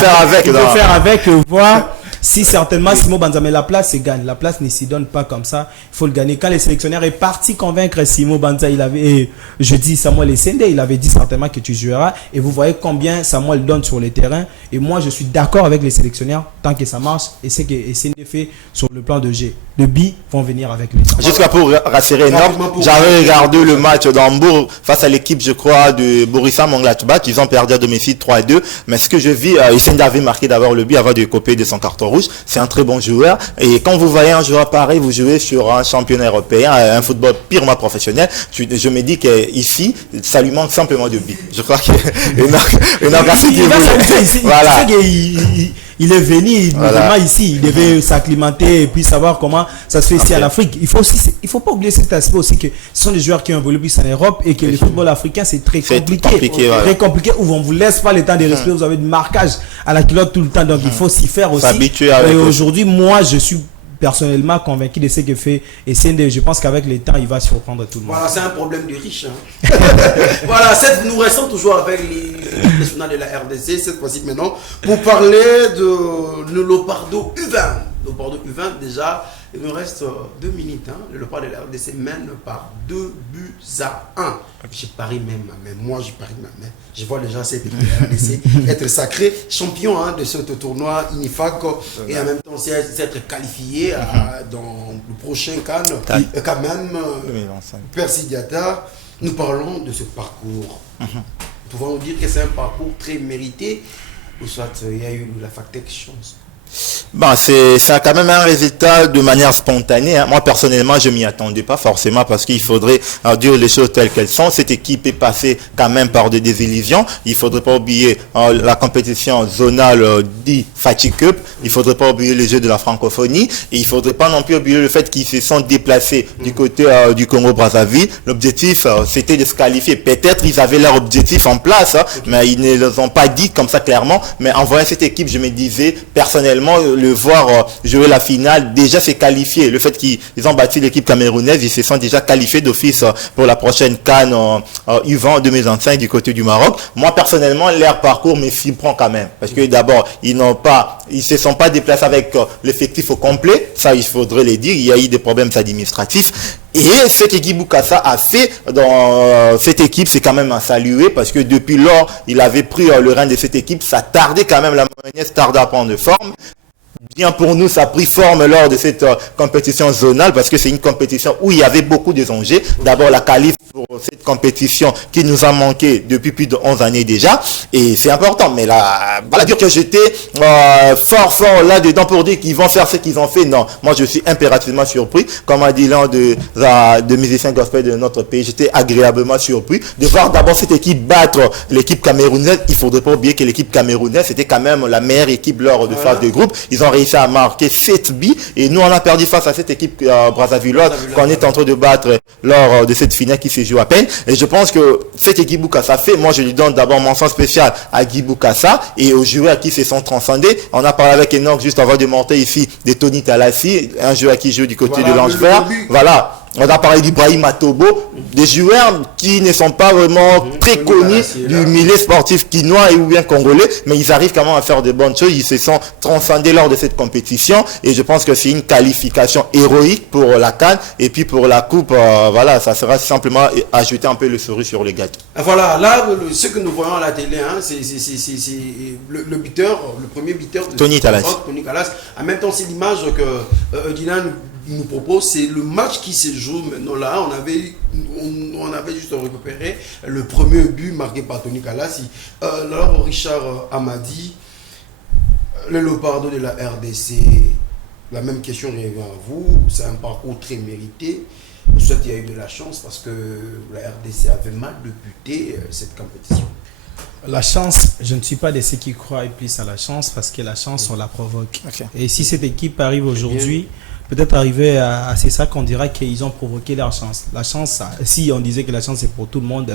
faire avec. Il va faire avec, voir. Si certainement Simo Banza met la place, il gagne. La place ne s'y donne pas comme ça. Il faut le gagner. Quand le sélectionneur est parti convaincre Simo Banza, je dis Samuel Essende, il avait dit certainement que tu joueras. Et vous voyez combien Samuel donne sur le terrain. Et moi, je suis d'accord avec les sélectionneurs tant que ça marche. Et c'est que Essende fait sur le plan de G. Les billes vont venir avec lui. Jusqu'à pour rassurer énorme, j'avais regardé le match d'Hambourg face à l'équipe, je crois, de Borussia Mönchengladbach. Ils ont perdu à domicile 3-2. Mais ce que je vis, Essende avait marqué d'abord le but avant de copier de son carton rouge. C'est un très bon joueur. Et quand vous voyez un joueur pareil, vous jouez sur un championnat européen, un football purement professionnel, je me dis qu'ici, ça lui manque simplement de but. Je crois qu'il il est venu vraiment ici, il devait s'acclimater et puis savoir comment ça se fait ici en Afrique. Il faut pas oublier cet aspect aussi que ce sont des joueurs qui ont évolué plus en Europe et que le football africain c'est très compliqué. Très compliqué, où on vous laisse pas le temps de respirer, vous avez du marquage à la culotte tout le temps, donc il faut s'y faire aussi. Et aujourd'hui, moi je suis personnellement convaincu de ce que fait Essende. Je pense qu'avec le temps, il va surprendre tout le monde. Voilà, c'est un problème de riche. Voilà, nous restons toujours avec les nationales de la RDC, cette fois-ci maintenant, pour parler de Leopardo U20. Leopardo U20, déjà, il nous reste 2 minutes. Le Leopardo de la RDC mène par 2 buts à 1. Je parie même, moi je parie même. Je vois déjà cette équipe de la RDC être sacré champion de ce tournoi INIFAC et en même temps s'être qualifié dans le prochain CAN. Quand même, Percy Diata, nous parlons de ce parcours. Pouvons nous dire que c'est un parcours très mérité ou soit il y a eu la facteur chance? C'est quand même un résultat de manière spontanée. Moi personnellement je m'y attendais pas forcément parce qu'il faudrait dire les choses telles qu'elles sont. Cette équipe est passée quand même par des désillusions. Il faudrait pas oublier la compétition zonale dit Fati Cup. Il faudrait pas oublier les Jeux de la francophonie et il faudrait pas non plus oublier le fait qu'ils se sont déplacés du côté du Congo-Brazzaville. L'objectif c'était de se qualifier. Peut-être ils avaient leur objectif en place, mais ils ne les ont pas dit comme ça clairement. Mais en voyant cette équipe, je me disais personnellement le voir jouer la finale, déjà c'est qualifié. Le fait qu'ils ont battu l'équipe camerounaise, ils se sont déjà qualifiés d'office pour la prochaine CAN U20 2025 du côté du Maroc. Moi personnellement, leur parcours me surprend quand même. Parce que d'abord, ils se sont pas déplacés avec l'effectif au complet. Ça, il faudrait le dire. Il y a eu des problèmes administratifs. Et ce que Guy Boukassa a fait dans cette équipe, c'est quand même à saluer parce que depuis lors, il avait pris le rang de cette équipe. Ça tardait quand même, la mayonnaise tardait à prendre forme. Bien pour nous, ça a pris forme lors de cette compétition zonale parce que c'est une compétition où il y avait beaucoup de enjeux. D'abord, la qualif pour cette compétition qui nous a manqué depuis plus de 11 années déjà. Et c'est important. Mais là, voilà dire que j'étais fort là-dedans pour dire qu'ils vont faire ce qu'ils ont fait. Non, moi je suis impérativement surpris. Comme a dit l'un de musiciens gospel de notre pays, j'étais agréablement surpris de voir d'abord cette équipe battre l'équipe camerounaise. Il ne faudrait pas oublier que l'équipe camerounaise, c'était quand même la meilleure équipe lors de phase de groupe. Ils ont réussi à marquer 7 buts et nous on a perdu face à cette équipe brazzavilloise qu'on est en train de battre lors de cette finale qui se joue à peine. Et je pense que cette équipe Boukassa fait, moi je lui donne d'abord mention spéciale à Guy Boukassa et aux joueurs qui se sont transcendés. On a parlé avec Enoch juste avant de monter ici de Tony Talassi, un joueur qui joue du côté de l'Ange Vert. Voilà. On a parlé d'Ibrahim Atobo, des joueurs qui ne sont pas vraiment très connus du milieu sportif quinois ou bien congolais, mais ils arrivent quand même à faire de bonnes choses. Ils se sont transcendés lors de cette compétition et je pense que c'est une qualification héroïque pour la CAN et puis pour la coupe. Voilà, ça sera simplement ajouter un peu le cerise sur le gâteau. Voilà, là, ce que nous voyons à la télé, hein, c'est le buteur, le premier buteur de Tony Talas. Tony Talas. En même temps, c'est l'image que Dylan nous propose, c'est le match qui se joue maintenant. Là, on avait juste récupéré le premier but marqué par Tony Kalassi. Alors, Richard Amadi, le Leopardo de la RDC, la même question revient à vous. C'est un parcours très mérité. Soit il y a eu de la chance parce que la RDC avait mal débuté cette compétition. La chance, je ne suis pas de ceux qui croient plus à la chance parce que la chance, on la provoque. Okay. Et si cette équipe arrive aujourd'hui, peut-être arriver à c'est ça qu'on dira qu'ils ont provoqué leur chance. La chance, si on disait que la chance c'est pour tout le monde,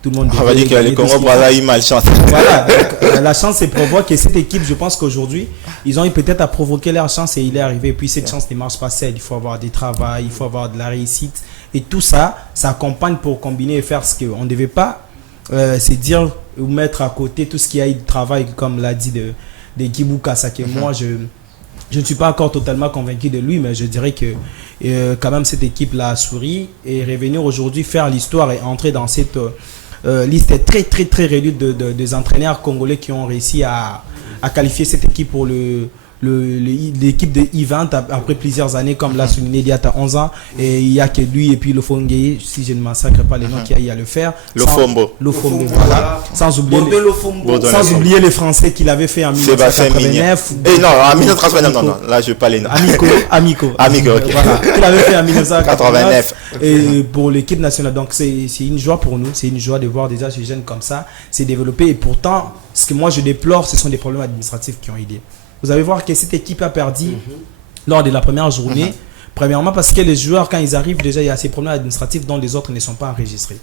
tout le monde. On va dire que les Congo-Brazzaville a eu malchance. Voilà, donc, la chance c'est provoque et cette équipe, je pense qu'aujourd'hui, ils ont eu peut-être à provoquer leur chance et il est arrivé. Et puis cette chance ne marche pas seule. Il faut avoir du travail, il faut avoir de la réussite et tout ça, ça accompagne pour combiner et faire ce qu'on ne devait pas se dire ou mettre à côté tout ce qui a eu de travail, comme l'a dit de Guibou Kasake. Moi, je ne suis pas encore totalement convaincu de lui, mais je dirais que quand même cette équipe-là a souri et revenir aujourd'hui faire l'histoire et entrer dans cette liste très très très réduite des entraîneurs congolais qui ont réussi à qualifier cette équipe pour l'équipe de I-20 après plusieurs années, comme l'a souligné il y a 11 ans, et il y a que lui et puis le Fongué, si je ne massacre pas les noms, qui a eu à le faire. Le Fombo, voilà. Sans oublier les Français qu'il avait fait en 1989. Et non, en 1989, non, là je pas les noms. Amico, ok. Voilà, qu'il avait fait en 1989. Et pour l'équipe nationale, donc c'est une joie pour nous, c'est une joie de voir déjà ces jeunes comme ça s'est développé. Et pourtant, ce que moi je déplore, ce sont des problèmes administratifs qui ont aidé. Vous allez voir que cette équipe a perdu lors de la première journée. Premièrement, parce que les joueurs, quand ils arrivent, déjà, il y a ces problèmes administratifs dont les autres ne sont pas enregistrés.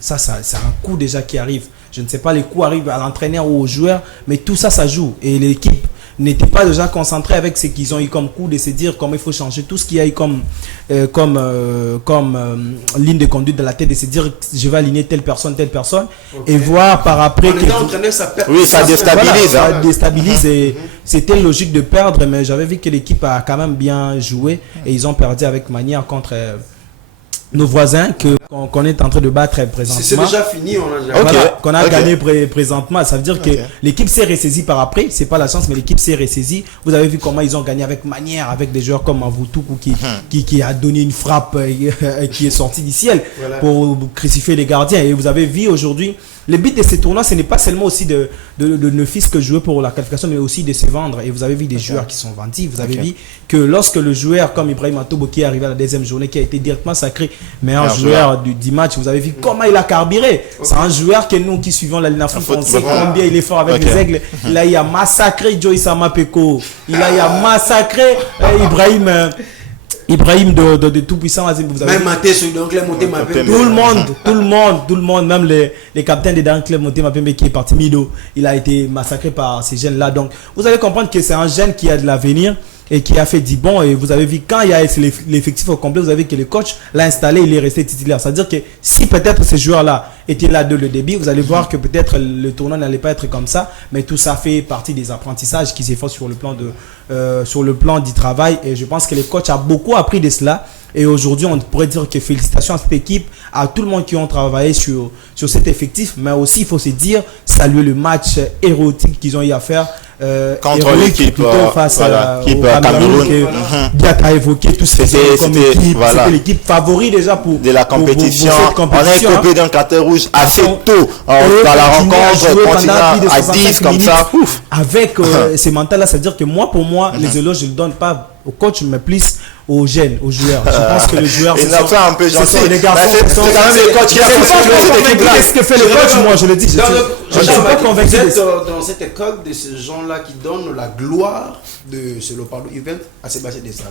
Ça, c'est un coup déjà qui arrive. Je ne sais pas, les coups arrivent à l'entraîneur ou aux joueurs, mais tout ça, ça joue. Et l'équipe n'était pas déjà concentrée avec ce qu'ils ont eu comme coup de se dire comment il faut changer tout ce qu'il y a eu comme ligne de conduite de la tête, de se dire je vais aligner telle personne et voir par après ça déstabilise. Ça déstabilise et c'était logique de perdre, mais j'avais vu que l'équipe a quand même bien joué et ils ont perdu avec manière contre nos voisins qu'on est en train de battre présentement. C'est déjà fini, qu'on a gagné présentement. Ça veut dire que l'équipe s'est ressaisie par après. C'est pas la chance, mais l'équipe s'est ressaisie. Vous avez vu comment ils ont gagné avec manière, avec des joueurs comme Mavoutou qui a donné une frappe qui est sortie du ciel pour crucifier les gardiens. Et vous avez vu aujourd'hui, le but de ces tournois, ce n'est pas seulement aussi de ne fils que jouer pour la qualification, mais aussi de se vendre. Et vous avez vu des joueurs qui sont vendus. Vous avez vu que lorsque le joueur comme Ibrahim Atobo qui est arrivé à la deuxième journée, qui a été directement sacré meilleur joueur du match, vous avez vu comment il a carburé. C'est un joueur que nous qui suivons la Ligue d'Afrique, on sait combien il est fort avec les aigles. Il a massacré Joey Samapeko. Il a massacré Ibrahim de tout puissant. Même Maté sur le club Monté Mapembe. Tout le monde, même les capitaines de club Monté Mapembe qui est parti Mido, il a été massacré par ces jeunes là. Donc vous allez comprendre que c'est un jeune qui a de l'avenir et qui a fait du bon. Et vous avez vu quand il y a l'effectif au complet, vous avez vu que le coach l'a installé, il est resté titulaire. C'est-à-dire que si peut-être ces joueurs-là étaient là dès le début, vous allez voir que peut-être le tournoi n'allait pas être comme ça. Mais tout ça fait partie des apprentissages qui s'efforcent sur le plan du travail. Et je pense que le coach a beaucoup appris de cela. Et aujourd'hui, on pourrait dire que félicitations à cette équipe, à tout le monde qui ont travaillé sur cet effectif. Mais aussi, il faut se dire, saluer le match érotique qu'ils ont eu à faire. Contre l'équipe face au Cameroun, Diat a évoqué tout ce que comme équipe. C'était l'équipe favori déjà pour la compétition. On a écopé d'un carton rouge assez tôt dans la rencontre, continent à 10 comme ça. Avec ces mentales-là, c'est-à-dire que pour moi, les éloges, je ne le donne pas au coach, mais plus aux jeunes, aux joueurs. Je pense que les joueurs, c'est un peu gentil. Les garçons, c'est quand même le coach qui a qu'est-ce que fait le coach, moi je le dis. Je ne suis pas convaincu. Dans cette école de ces gens-là qui donnent la gloire de ce Leopardo Event à Sébastien Desabre.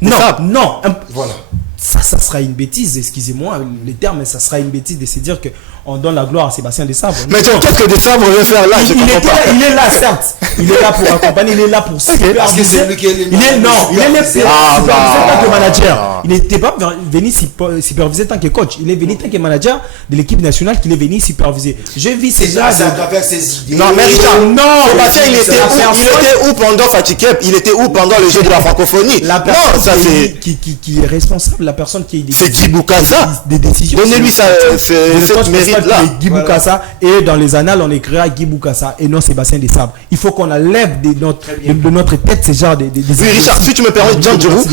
Non. Voilà. Ça sera une bêtise, excusez-moi les termes, mais ça sera une bêtise de se dire on donne la gloire à Sébastien Desabre. Mais qu'est-ce que Desabre veut faire là? Il est là, certes. Il est là pour accompagner, il est là pour superviser. Parce que c'est lui qui est il est supervisé tant que manager. Il n'était pas venu superviser tant que coach. Il est venu tant que manager de l'équipe nationale qu'il est venu superviser. J'ai vu ces gens. C'est à travers ses idées. Non, mais Richard, non. Sébastien, il était où pendant Fatikep? Il était où pendant le jeu de la francophonie? La personne qui est responsable, la personne qui est c'est Guy Boukassa. Des décisions. Donnez-lui cette mérite-là. Guy Boukassa, et dans les annales, on écrira Guy Boukassa et non Sébastien Desabre. Il faut qu'on enlève de notre tête ces genres de oui, Richard, si tu me permets, Jean Djourou,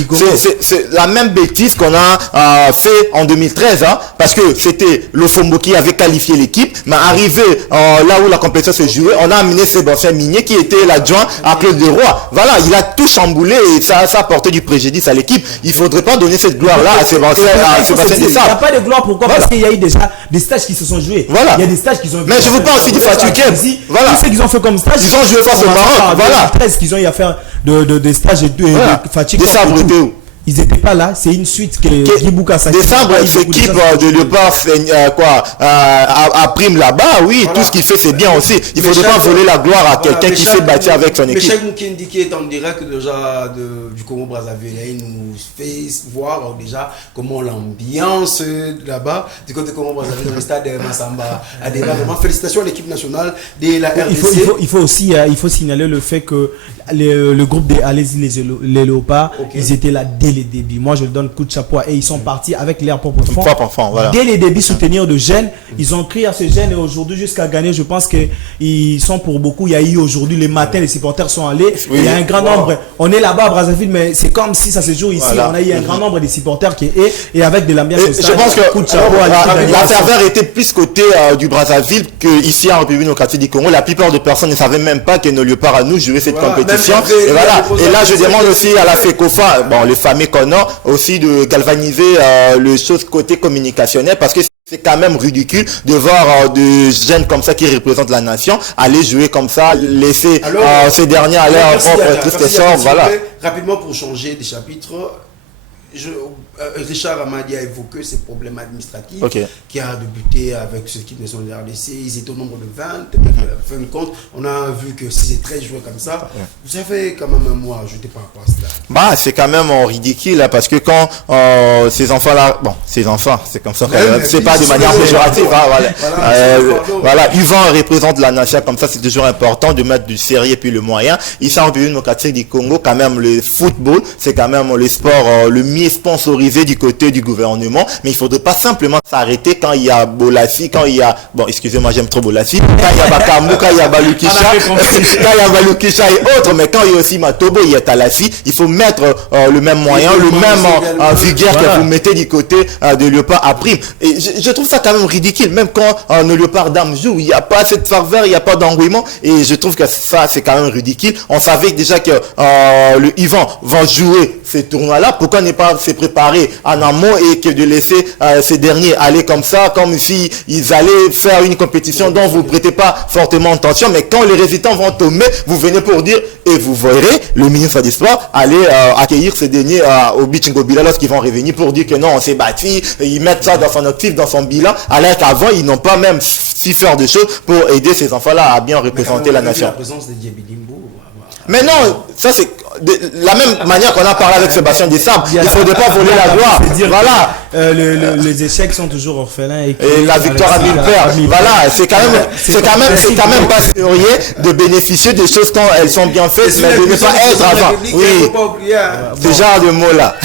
c'est la même bêtise qu'on a fait en 2013, hein, parce que c'était Lofombo qui avait qualifié l'équipe, mais arrivé là où la compétition se jouait, on a amené Sébastien Migné qui était l'adjoint à Claude Leroy. Voilà, il a tout chamboulé et ça a porté du préjudice à l'équipe. Il faudrait pas donner cette gloire-là à Sébastien Desabre. Il n'y a pas de gloire, pourquoi? Parce qu'il y a eu déjà des stages qui se sont joués. Voilà. Il y a des stages qui ont. Mais je vous parle aussi du Fatikep. Voilà. Tous ceux qu'ils ont fait comme stage. Ils ont joué face au Maroc. Voilà. 13 qu'ils ont eu à faire de stages de Fatikep. Desabre était où? Ils n'étaient pas là, c'est une suite que Guy Boukassa. Desabre, l'équipe de Léopard a prime là-bas, oui, tout ce qu'il fait c'est bien aussi. Il ne faudrait pas voler la gloire à quelqu'un qui s'est battu avec son équipe. Michel Moukindi qui est en direct déjà du Congo Brazzaville, il nous fait voir déjà comment l'ambiance là-bas du côté Congo Brazzaville dans le stade de Massamba a déjà vraiment félicitations à l'équipe nationale de la RDC. Il faut signaler le fait que le groupe des Allez-y les Léopards, ils étaient là dès les débuts. Moi je leur donne coup de chapeau et ils sont partis avec l'air propre fond. Voilà. Dès les débuts soutenir de jeunes, ils ont crié à ce jeune et aujourd'hui jusqu'à gagner, je pense qu'ils sont pour beaucoup. Il y a eu aujourd'hui les matins, les supporters sont allés. Oui. Il y a un grand nombre. On est là-bas à Brazzaville, mais c'est comme si ça se joue ici. Voilà. On a eu un grand nombre de supporters qui est et avec de l'ambiance. Je pense que la ferveur était plus côté du Brazzaville que ici en République démocratique du Congo. La plupart des personnes ne savaient même pas que nos Léopards à nous jouaient cette compétition. Et voilà. Et là, je demande aussi à la FECOFA, bon, les familles qu'on a, aussi de galvaniser le chose côté communicationnel parce que c'est quand même ridicule de voir des jeunes comme ça qui représentent la nation aller jouer comme ça, laisser ces derniers à leur propre tristesse. Voilà. Rapidement pour changer de chapitre. Richard Amadi a évoqué ces problèmes administratifs qui a débuté avec cette équipe nationale de la RDC. Ils étaient au nombre de 20, mais à la fin de compte, on a vu que si c'est 13 joueurs comme ça, vous avez quand même un mot à ajouter par rapport à cela. Bah, c'est quand même ridicule parce que quand ces enfants-là, bon, ces enfants, c'est comme ça, c'est pas de manière péjorative, voilà, Yvan représente la nation comme ça, c'est toujours important de mettre du sérieux et puis le moyen. Ici en République démocratique du Congo, quand même, le football, c'est quand même le sport le mieux sponsorisé du côté du gouvernement, mais il faudrait pas simplement s'arrêter quand il y a Bolassi, quand il y a, bon, excusez-moi, j'aime trop Bolassi, quand il y a Bakambu, quand il y a Balukisha, quand il y a Balukisha et autres, mais quand il y a aussi Matobo, il y a Talassi, il faut mettre le même moyen, le même vigueur que vous mettez du côté de Léopard à prime. Et je trouve ça quand même ridicule, même quand nos Léopard dames jouent, il n'y a pas cette ferveur, il n'y a pas d'engouement, et je trouve que ça, c'est quand même ridicule. On savait déjà que le Yvan va jouer ces tournois-là, pourquoi ne pas se préparer en amont et que de laisser ces derniers aller comme ça, comme si ils allaient faire une compétition dont vous ne prêtez pas fortement attention, mais quand les résultats vont tomber, vous venez pour dire, et vous verrez le ministre des Sports aller accueillir ces derniers au Beach Ngobila lorsqu'ils vont revenir pour dire que non, on s'est battu, et ils mettent ça dans son actif, dans son bilan, alors qu'avant, ils n'ont pas même si faire de choses pour aider ces enfants-là à bien représenter la nation. La présence de Diebi Limbo. Mais non, ça c'est de la même manière qu'on a parlé avec Sébastien Desabre, il ne faudrait pas voler la gloire. Voilà. Les échecs sont toujours orphelins et la victoire à mille pères. Voilà, c'est quand même pas sérieux de bénéficier des choses quand elles sont bien faites, mais de ne pas être avant. Oui, ce genre de mots là.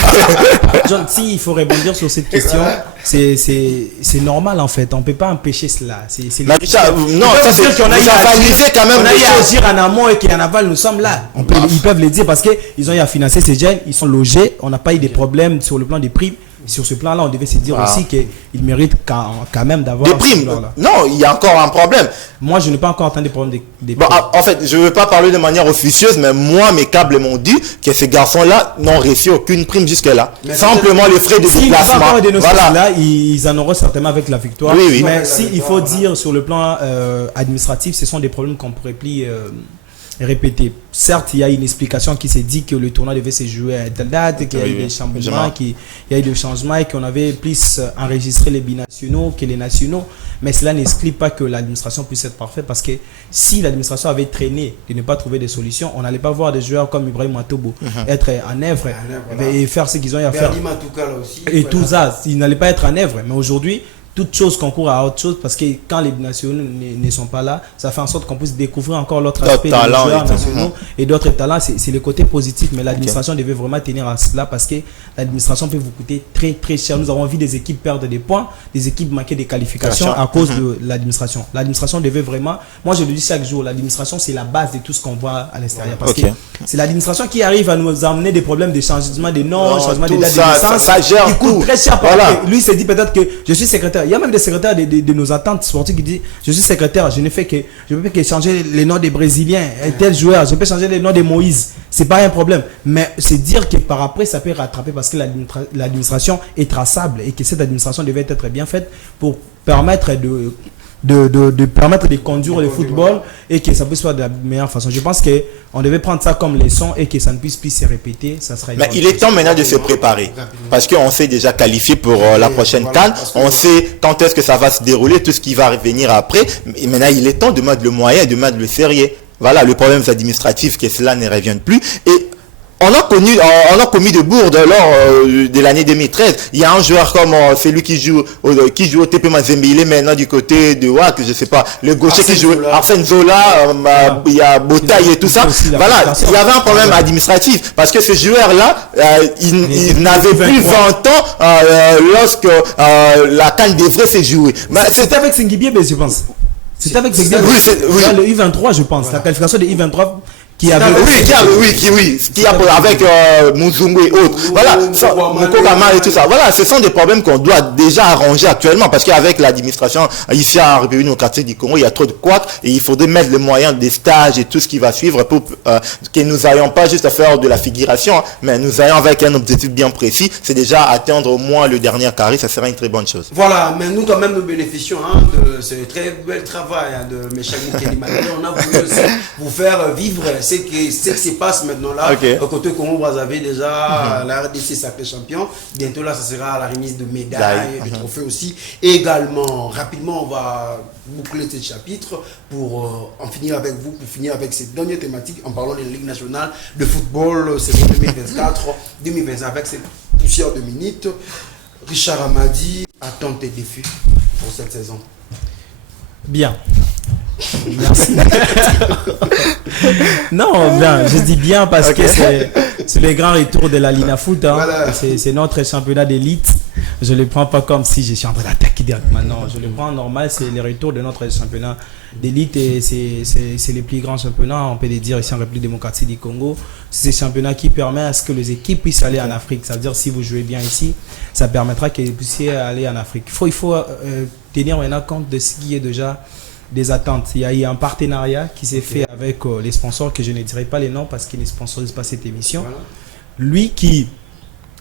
John, si il faut rebondir sur cette question, c'est normal en fait. On peut pas empêcher cela. Non, ça c'est qu'on a avalisé quand même. On a eu à agir en amont et qu'en aval nous sommes là. Ils peuvent le dire parce que ils ont eu à financer ces jeunes, ils sont logés. On n'a pas eu de problèmes sur le plan des primes. Sur ce plan-là, on devait se dire aussi qu'ils méritent quand même d'avoir des primes. Non, il y a encore un problème. Moi, je n'ai pas encore entendu des problèmes des primes. En fait, je ne veux pas parler de manière officieuse, mais moi, mes câbles m'ont dit que ces garçons-là n'ont reçu aucune prime jusque-là. Simplement les frais de déplacement. Là, ils en auront certainement avec la victoire. Oui. Mais il faut dire sur le plan administratif, ce sont des problèmes qu'on pourrait plus répéter. Certes, il y a une explication qui s'est dit que le tournoi devait se jouer à telle date, qu'il y a eu des changements, qu'il y a eu des changements et qu'on avait plus enregistré les binationaux que les nationaux. Mais cela n'exclut pas que l'administration puisse être parfaite, parce que si l'administration avait traîné de ne pas trouver des solutions, on n'allait pas voir des joueurs comme Ibrahim Matobo être en œuvre et faire ce qu'ils ont eu à faire. Et tout ça, ils n'allaient pas être en œuvre. Mais aujourd'hui, toute chose concourt à autre chose, parce que quand les nationaux ne sont pas là, ça fait en sorte qu'on puisse découvrir encore l'autre aspect des joueurs nationaux et d'autres talents. C'est le côté positif, mais l'administration devait vraiment tenir à cela, parce que l'administration peut vous coûter très très cher. Nous avons vu des équipes perdre des points, des équipes manquer des qualifications à cause de l'administration. L'administration devait vraiment, moi je le dis chaque jour, l'administration c'est la base de tout ce qu'on voit à l'extérieur, parce que c'est l'administration qui arrive à nous amener des problèmes de changement de nom, changement de date de naissance, ça gère qui coûte très cher. Voilà. Lui s'est dit peut-être que je suis secrétaire. Il y a même des secrétaires de nos attentes sportives qui disent je suis secrétaire, je ne peux que changer les noms des Brésiliens, tel joueur, je peux changer les noms de Moïse, c'est pas un problème. Mais c'est dire que par après ça peut rattraper, parce que l'administration est traçable et que cette administration devait être bien faite pour permettre de permettre de conduire le football et que ça puisse faire de la meilleure façon. Je pense qu'on devait prendre ça comme leçon et que ça ne puisse plus se répéter. Ça sera. Mais il est temps maintenant de se préparer, parce qu'on s'est déjà qualifié pour la prochaine CAN. On sait quand est-ce que ça va se dérouler, tout ce qui va revenir après. Et maintenant, il est temps de mettre le moyen, de mettre le sérieux. Voilà, le problème administratif, que cela ne revienne plus. Et on a commis de bourdes lors de l'année 2013. Il y a un joueur comme celui qui joue au TP Mazembe, il est maintenant du côté de WAC, je sais pas, le gaucher qui joue Arsène Zola, il y a Botaï et tout ça. Voilà, il y avait un problème administratif, parce que ce joueur-là, il n'avait plus 20 ans lorsque la CAN devrait se jouer. C'était avec Sengibié, je pense. C'était avec Sengibié. Le U23, je pense. La qualification de U23. Qui avait avec Muzungu et autres. Voilà, Mokogama et tout ça. Voilà, ce sont des problèmes qu'on doit déjà arranger actuellement, parce qu'avec l'administration ici en République démocratique du Congo, il y a trop de couacs et il faudrait mettre les moyens des stages et tout ce qui va suivre pour que nous n'ayons pas juste à faire de la figuration, mais nous ayons avec un objectif bien précis, c'est déjà atteindre au moins le dernier carré, ça serait une très bonne chose. Voilà, mais nous quand même nous bénéficions de ce très bel travail de Méchac Kelly. On a voulu aussi vous faire vivre ce qui se passe maintenant là, au côté Congo-Brazzaville déjà, la RDC sacré champion. Bientôt là, ça sera la remise de médailles, de trophées aussi. Et également, rapidement, on va boucler ce chapitre pour en finir avec vous, pour finir avec cette dernière thématique en parlant de la Ligue nationale de football saison 2024-2025 avec cette poussière de minutes. Richard Amadi, attends tes défis pour cette saison. Bien. Merci. Non, bien, je dis bien parce que c'est le grand retour de la Lina Foot. Hein. Voilà. C'est notre championnat d'élite. Je ne le prends pas comme si je suis en train d'attaquer directement. Non, je le prends normal. C'est le retour de notre championnat d'élite et c'est le plus grand championnat, on peut le dire, ici en République démocratique du Congo. C'est ce championnat qui permet à ce que les équipes puissent aller en Afrique. C'est-à-dire, si vous jouez bien ici, ça permettra que vous puissiez aller en Afrique. Il faut tenir maintenant compte de ce qui est déjà des attentes. Il y a eu un partenariat qui s'est fait avec les sponsors, que je ne dirai pas les noms parce qu'ils ne sponsorisent pas cette émission. Voilà. Lui qui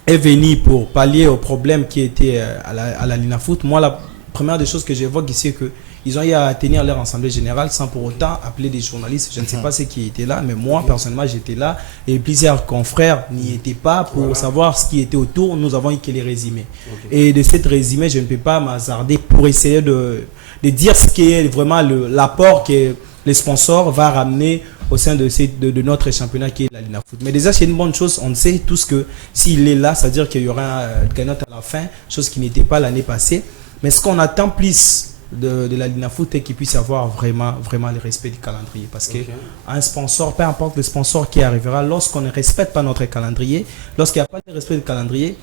est venu pour pallier au problème qui était à la Lina Foot. Moi, la première des choses que j'évoque ici, c'est qu'ils ont eu à tenir leur assemblée générale sans pour autant appeler des journalistes. Je ne sais pas ceux qui étaient là, mais moi, personnellement, j'étais là et plusieurs confrères n'y étaient pas pour savoir ce qui était autour. Nous avons eu que les résumés. Et de cette résumé, je ne peux pas m'hasarder pour essayer de dire ce qui est vraiment l'apport que les sponsors vont ramener au sein de notre championnat qui est la Lina Foot. Mais déjà, c'est une bonne chose. On sait tous que s'il est là, c'est-à-dire qu'il y aura un gagnant à la fin, chose qui n'était pas l'année passée. Mais ce qu'on attend plus de la Lina Foot, c'est qu'il puisse avoir vraiment le respect du calendrier. Parce qu'un sponsor, peu importe le sponsor qui arrivera, lorsqu'on ne respecte pas notre calendrier, lorsqu'il n'y a pas de respect du calendrier,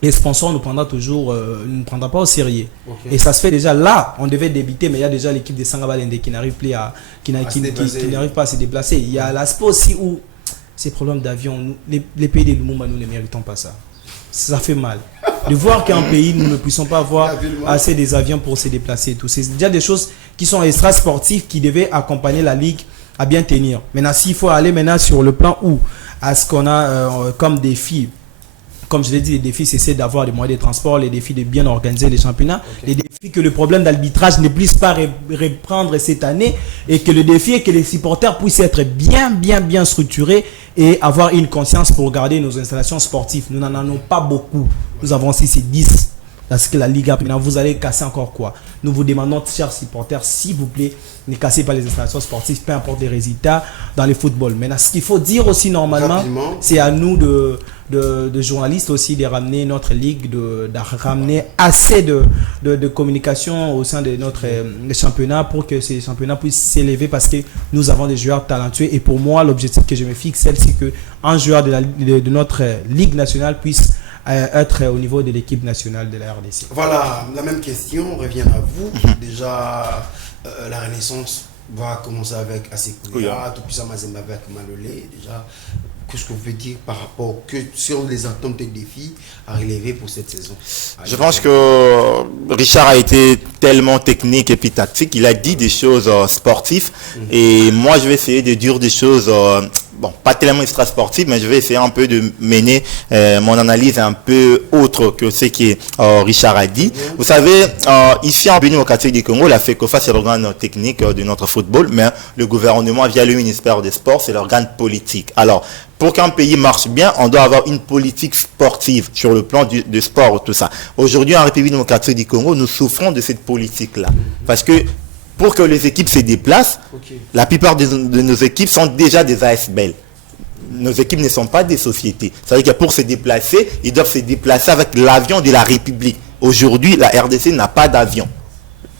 les sponsors nous prendront pas au sérieux. Et ça se fait déjà là, on devait débiter, mais il y a déjà l'équipe de Sangabalende qui n'arrive pas à se déplacer. Il y a l'aspect aussi où ces problèmes d'avion, les pays de Lumumba, nous ne méritons pas ça. Ça fait mal. De voir qu'un pays, nous ne puissions pas avoir assez des avions pour se déplacer et tout. C'est déjà des choses qui sont extra sportives qui devaient accompagner la Ligue à bien tenir. Maintenant, s'il faut aller maintenant sur le plan où, à ce qu'on a comme défi, comme je l'ai dit, les défis, c'est d'avoir des moyens de transport, les défis de bien organiser les championnats, les défis que le problème d'arbitrage ne puisse pas reprendre cette année et que le défi est que les supporters puissent être bien structurés et avoir une conscience pour garder nos installations sportives. Nous n'en avons pas beaucoup. Nous avons 6 et 10 Parce que la Liga, maintenant, vous allez casser encore quoi? Nous vous demandons, chers supporters, s'il vous plaît, ne cassez pas les installations sportives, peu importe les résultats dans le football. Maintenant, ce qu'il faut dire aussi normalement, c'est à nous de journalistes aussi de ramener notre ligue, de ramener assez de communication au sein de notre championnat pour que ces championnats puissent s'élever parce que nous avons des joueurs talentueux. Et pour moi, l'objectif que je me fixe, c'est qu'un joueur de notre ligue nationale puisse être au niveau de l'équipe nationale de la RDC. Voilà, la même question revient à vous. Déjà, la Renaissance va commencer avec Asekouya, Tout-Puissant Mazembe avec Malolé. Déjà, qu'est-ce que vous pouvez dire par rapport sur les attentes et défis à relever pour cette saison? Je pense que Richard a été tellement technique et puis tactique. Il a dit des choses sportives. Et moi, je vais essayer de dire des choses... bon, pas tellement extra-sportif, mais je vais essayer un peu de mener mon analyse un peu autre que ce que Richard a dit. Vous savez, ici en République démocratique du Congo, la FECOFA, c'est l'organe technique de notre football, mais le gouvernement, via le ministère des Sports, c'est l'organe politique. Alors, pour qu'un pays marche bien, on doit avoir une politique sportive sur le plan du sport, tout ça. Aujourd'hui, en République démocratique du Congo, nous souffrons de cette politique-là. Parce que pour que les équipes se déplacent, la plupart de nos équipes sont déjà des ASBL. Nos équipes ne sont pas des sociétés. Ça veut dire que pour se déplacer, ils doivent se déplacer avec l'avion de la République. Aujourd'hui, la RDC n'a pas d'avion.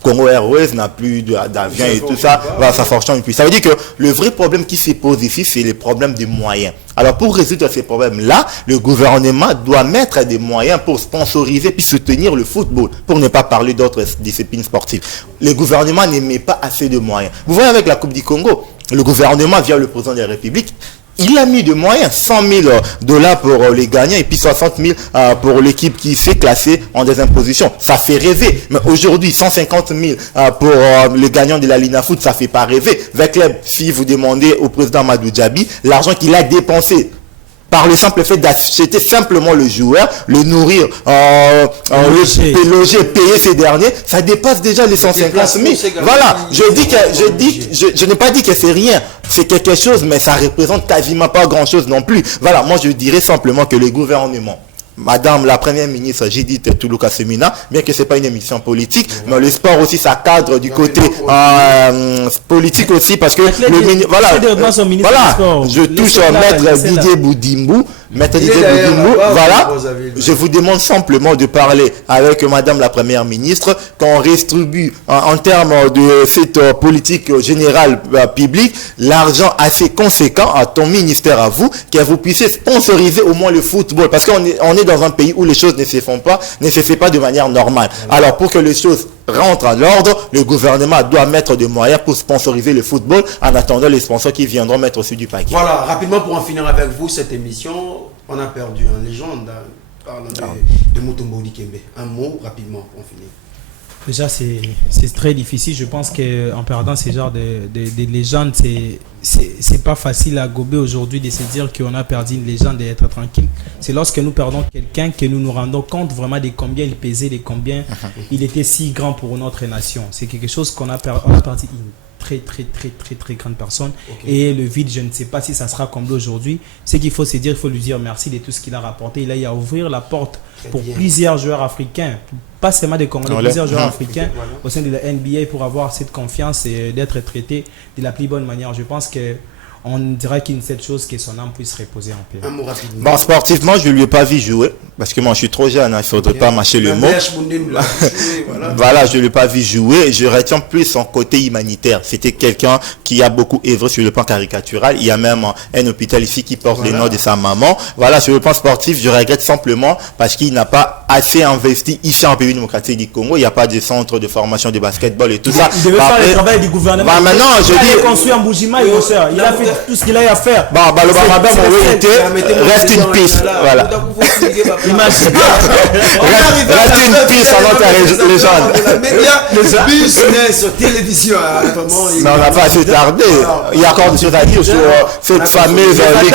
Congo Airways n'a plus d'avion et tout ça. Voilà, ça fonctionne plus. Ça veut dire que le vrai problème qui se pose ici, c'est le problème des moyens. Alors pour résoudre ces problèmes-là, le gouvernement doit mettre des moyens pour sponsoriser puis soutenir le football, pour ne pas parler d'autres disciplines sportives. Le gouvernement ne met pas assez de moyens. Vous voyez avec la Coupe du Congo, le gouvernement via le président de la République, il a mis de moyens, 100 000 $ pour les gagnants et puis 60 000 pour l'équipe qui s'est classée en désimposition. Ça fait rêver. Mais aujourd'hui, 150 000 pour les gagnants de la Lina Foot, ça fait pas rêver. Club, si vous demandez au président Madou Djabi, l'argent qu'il a dépensé par le simple fait d'acheter simplement le joueur, le nourrir, le loger, payer ces derniers, ça dépasse déjà les 150 000. Voilà, je n'ai pas dit que c'est rien, c'est quelque chose, mais ça représente quasiment pas grand-chose non plus. Voilà, moi je dirais simplement que le gouvernement, Madame la Première ministre Judith Toulouka Semina, bien que ce n'est pas une émission politique, mais le sport aussi, ça cadre du côté politique aussi, parce que voilà, je touche Maître Didier Boudimbou. Maître Didier Boudimbou, voilà, je vous demande simplement de parler avec Madame la Première ministre, qu'on distribue en termes de cette politique générale publique, l'argent assez conséquent à ton ministère à vous, que vous puissiez sponsoriser au moins le football, parce qu'on est dans un pays où les choses ne se font pas de manière normale. Alors pour que les choses rentrent en ordre, le gouvernement doit mettre des moyens pour sponsoriser le football en attendant les sponsors qui viendront mettre aussi du paquet. Voilà, rapidement pour en finir avec vous cette émission, on a perdu une légende parlant de Mutombo Dikembe. Un mot rapidement pour en finir. Déjà, c'est très difficile. Je pense qu'en perdant ce genre de légendes, c'est pas facile à gober aujourd'hui de se dire qu'on a perdu une légende et être tranquille. C'est lorsque nous perdons quelqu'un que nous nous rendons compte vraiment de combien il pesait, de combien il était si grand pour notre nation. C'est quelque chose qu'on a perdu. On a perdu une très grande personne. Et le vide, je ne sais pas si ça sera comblé aujourd'hui. Ce qu'il faut se dire, il faut lui dire merci de tout ce qu'il a rapporté. Il a eu à ouvrir la porte pour plusieurs joueurs africains, pas seulement des Congolais, plusieurs joueurs africains au sein de la NBA pour avoir cette confiance et d'être traités de la plus bonne manière. Je pense que on dirait qu'il y a une seule chose, que son âme puisse reposer en paix. Bon, sportivement, je ne lui ai pas vu jouer, parce que moi je suis trop jeune, il ne faudrait pas mâcher le mot. Voilà, je ne l'ai pas vu jouer. Je retiens plus son côté humanitaire. C'était quelqu'un qui a beaucoup œuvré sur le plan caricatural. Il y a même un hôpital ici qui porte le nom de sa maman. Voilà, sur le plan sportif, je regrette simplement parce qu'il n'a pas assez investi ici en République démocratique du Congo. Il n'y a pas de centre de formation de basketball et tout ça. Il devait faire le travail du gouvernement. Bah, maintenant, je dis... Il a construit un Boujima, il a fait tout ce qu'il a à faire. Bon, bah, le Barbada, reste une piste. Voilà. Reste une piste à notre légende. Business, télévision. Mais on n'a pas assez tardé. Il y a encore des choses à dire sur cette fameuse Ligue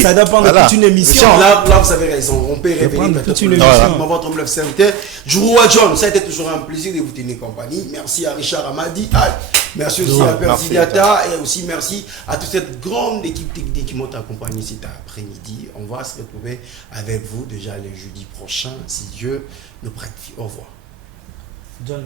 1. Ça dépend de toute une émission. Là, vous avez raison. On peut révéler toute une émission. Votre humble serviteur, Jouroua John, ça a été toujours un plaisir de vous tenir compagnie. Merci à Richard Amadi. Merci aussi à Percy Diata et aussi merci à toute cette grande équipe technique qui m'ont accompagné cet après-midi. On va se retrouver avec vous déjà le jeudi prochain, si Dieu nous prête. Au revoir. John,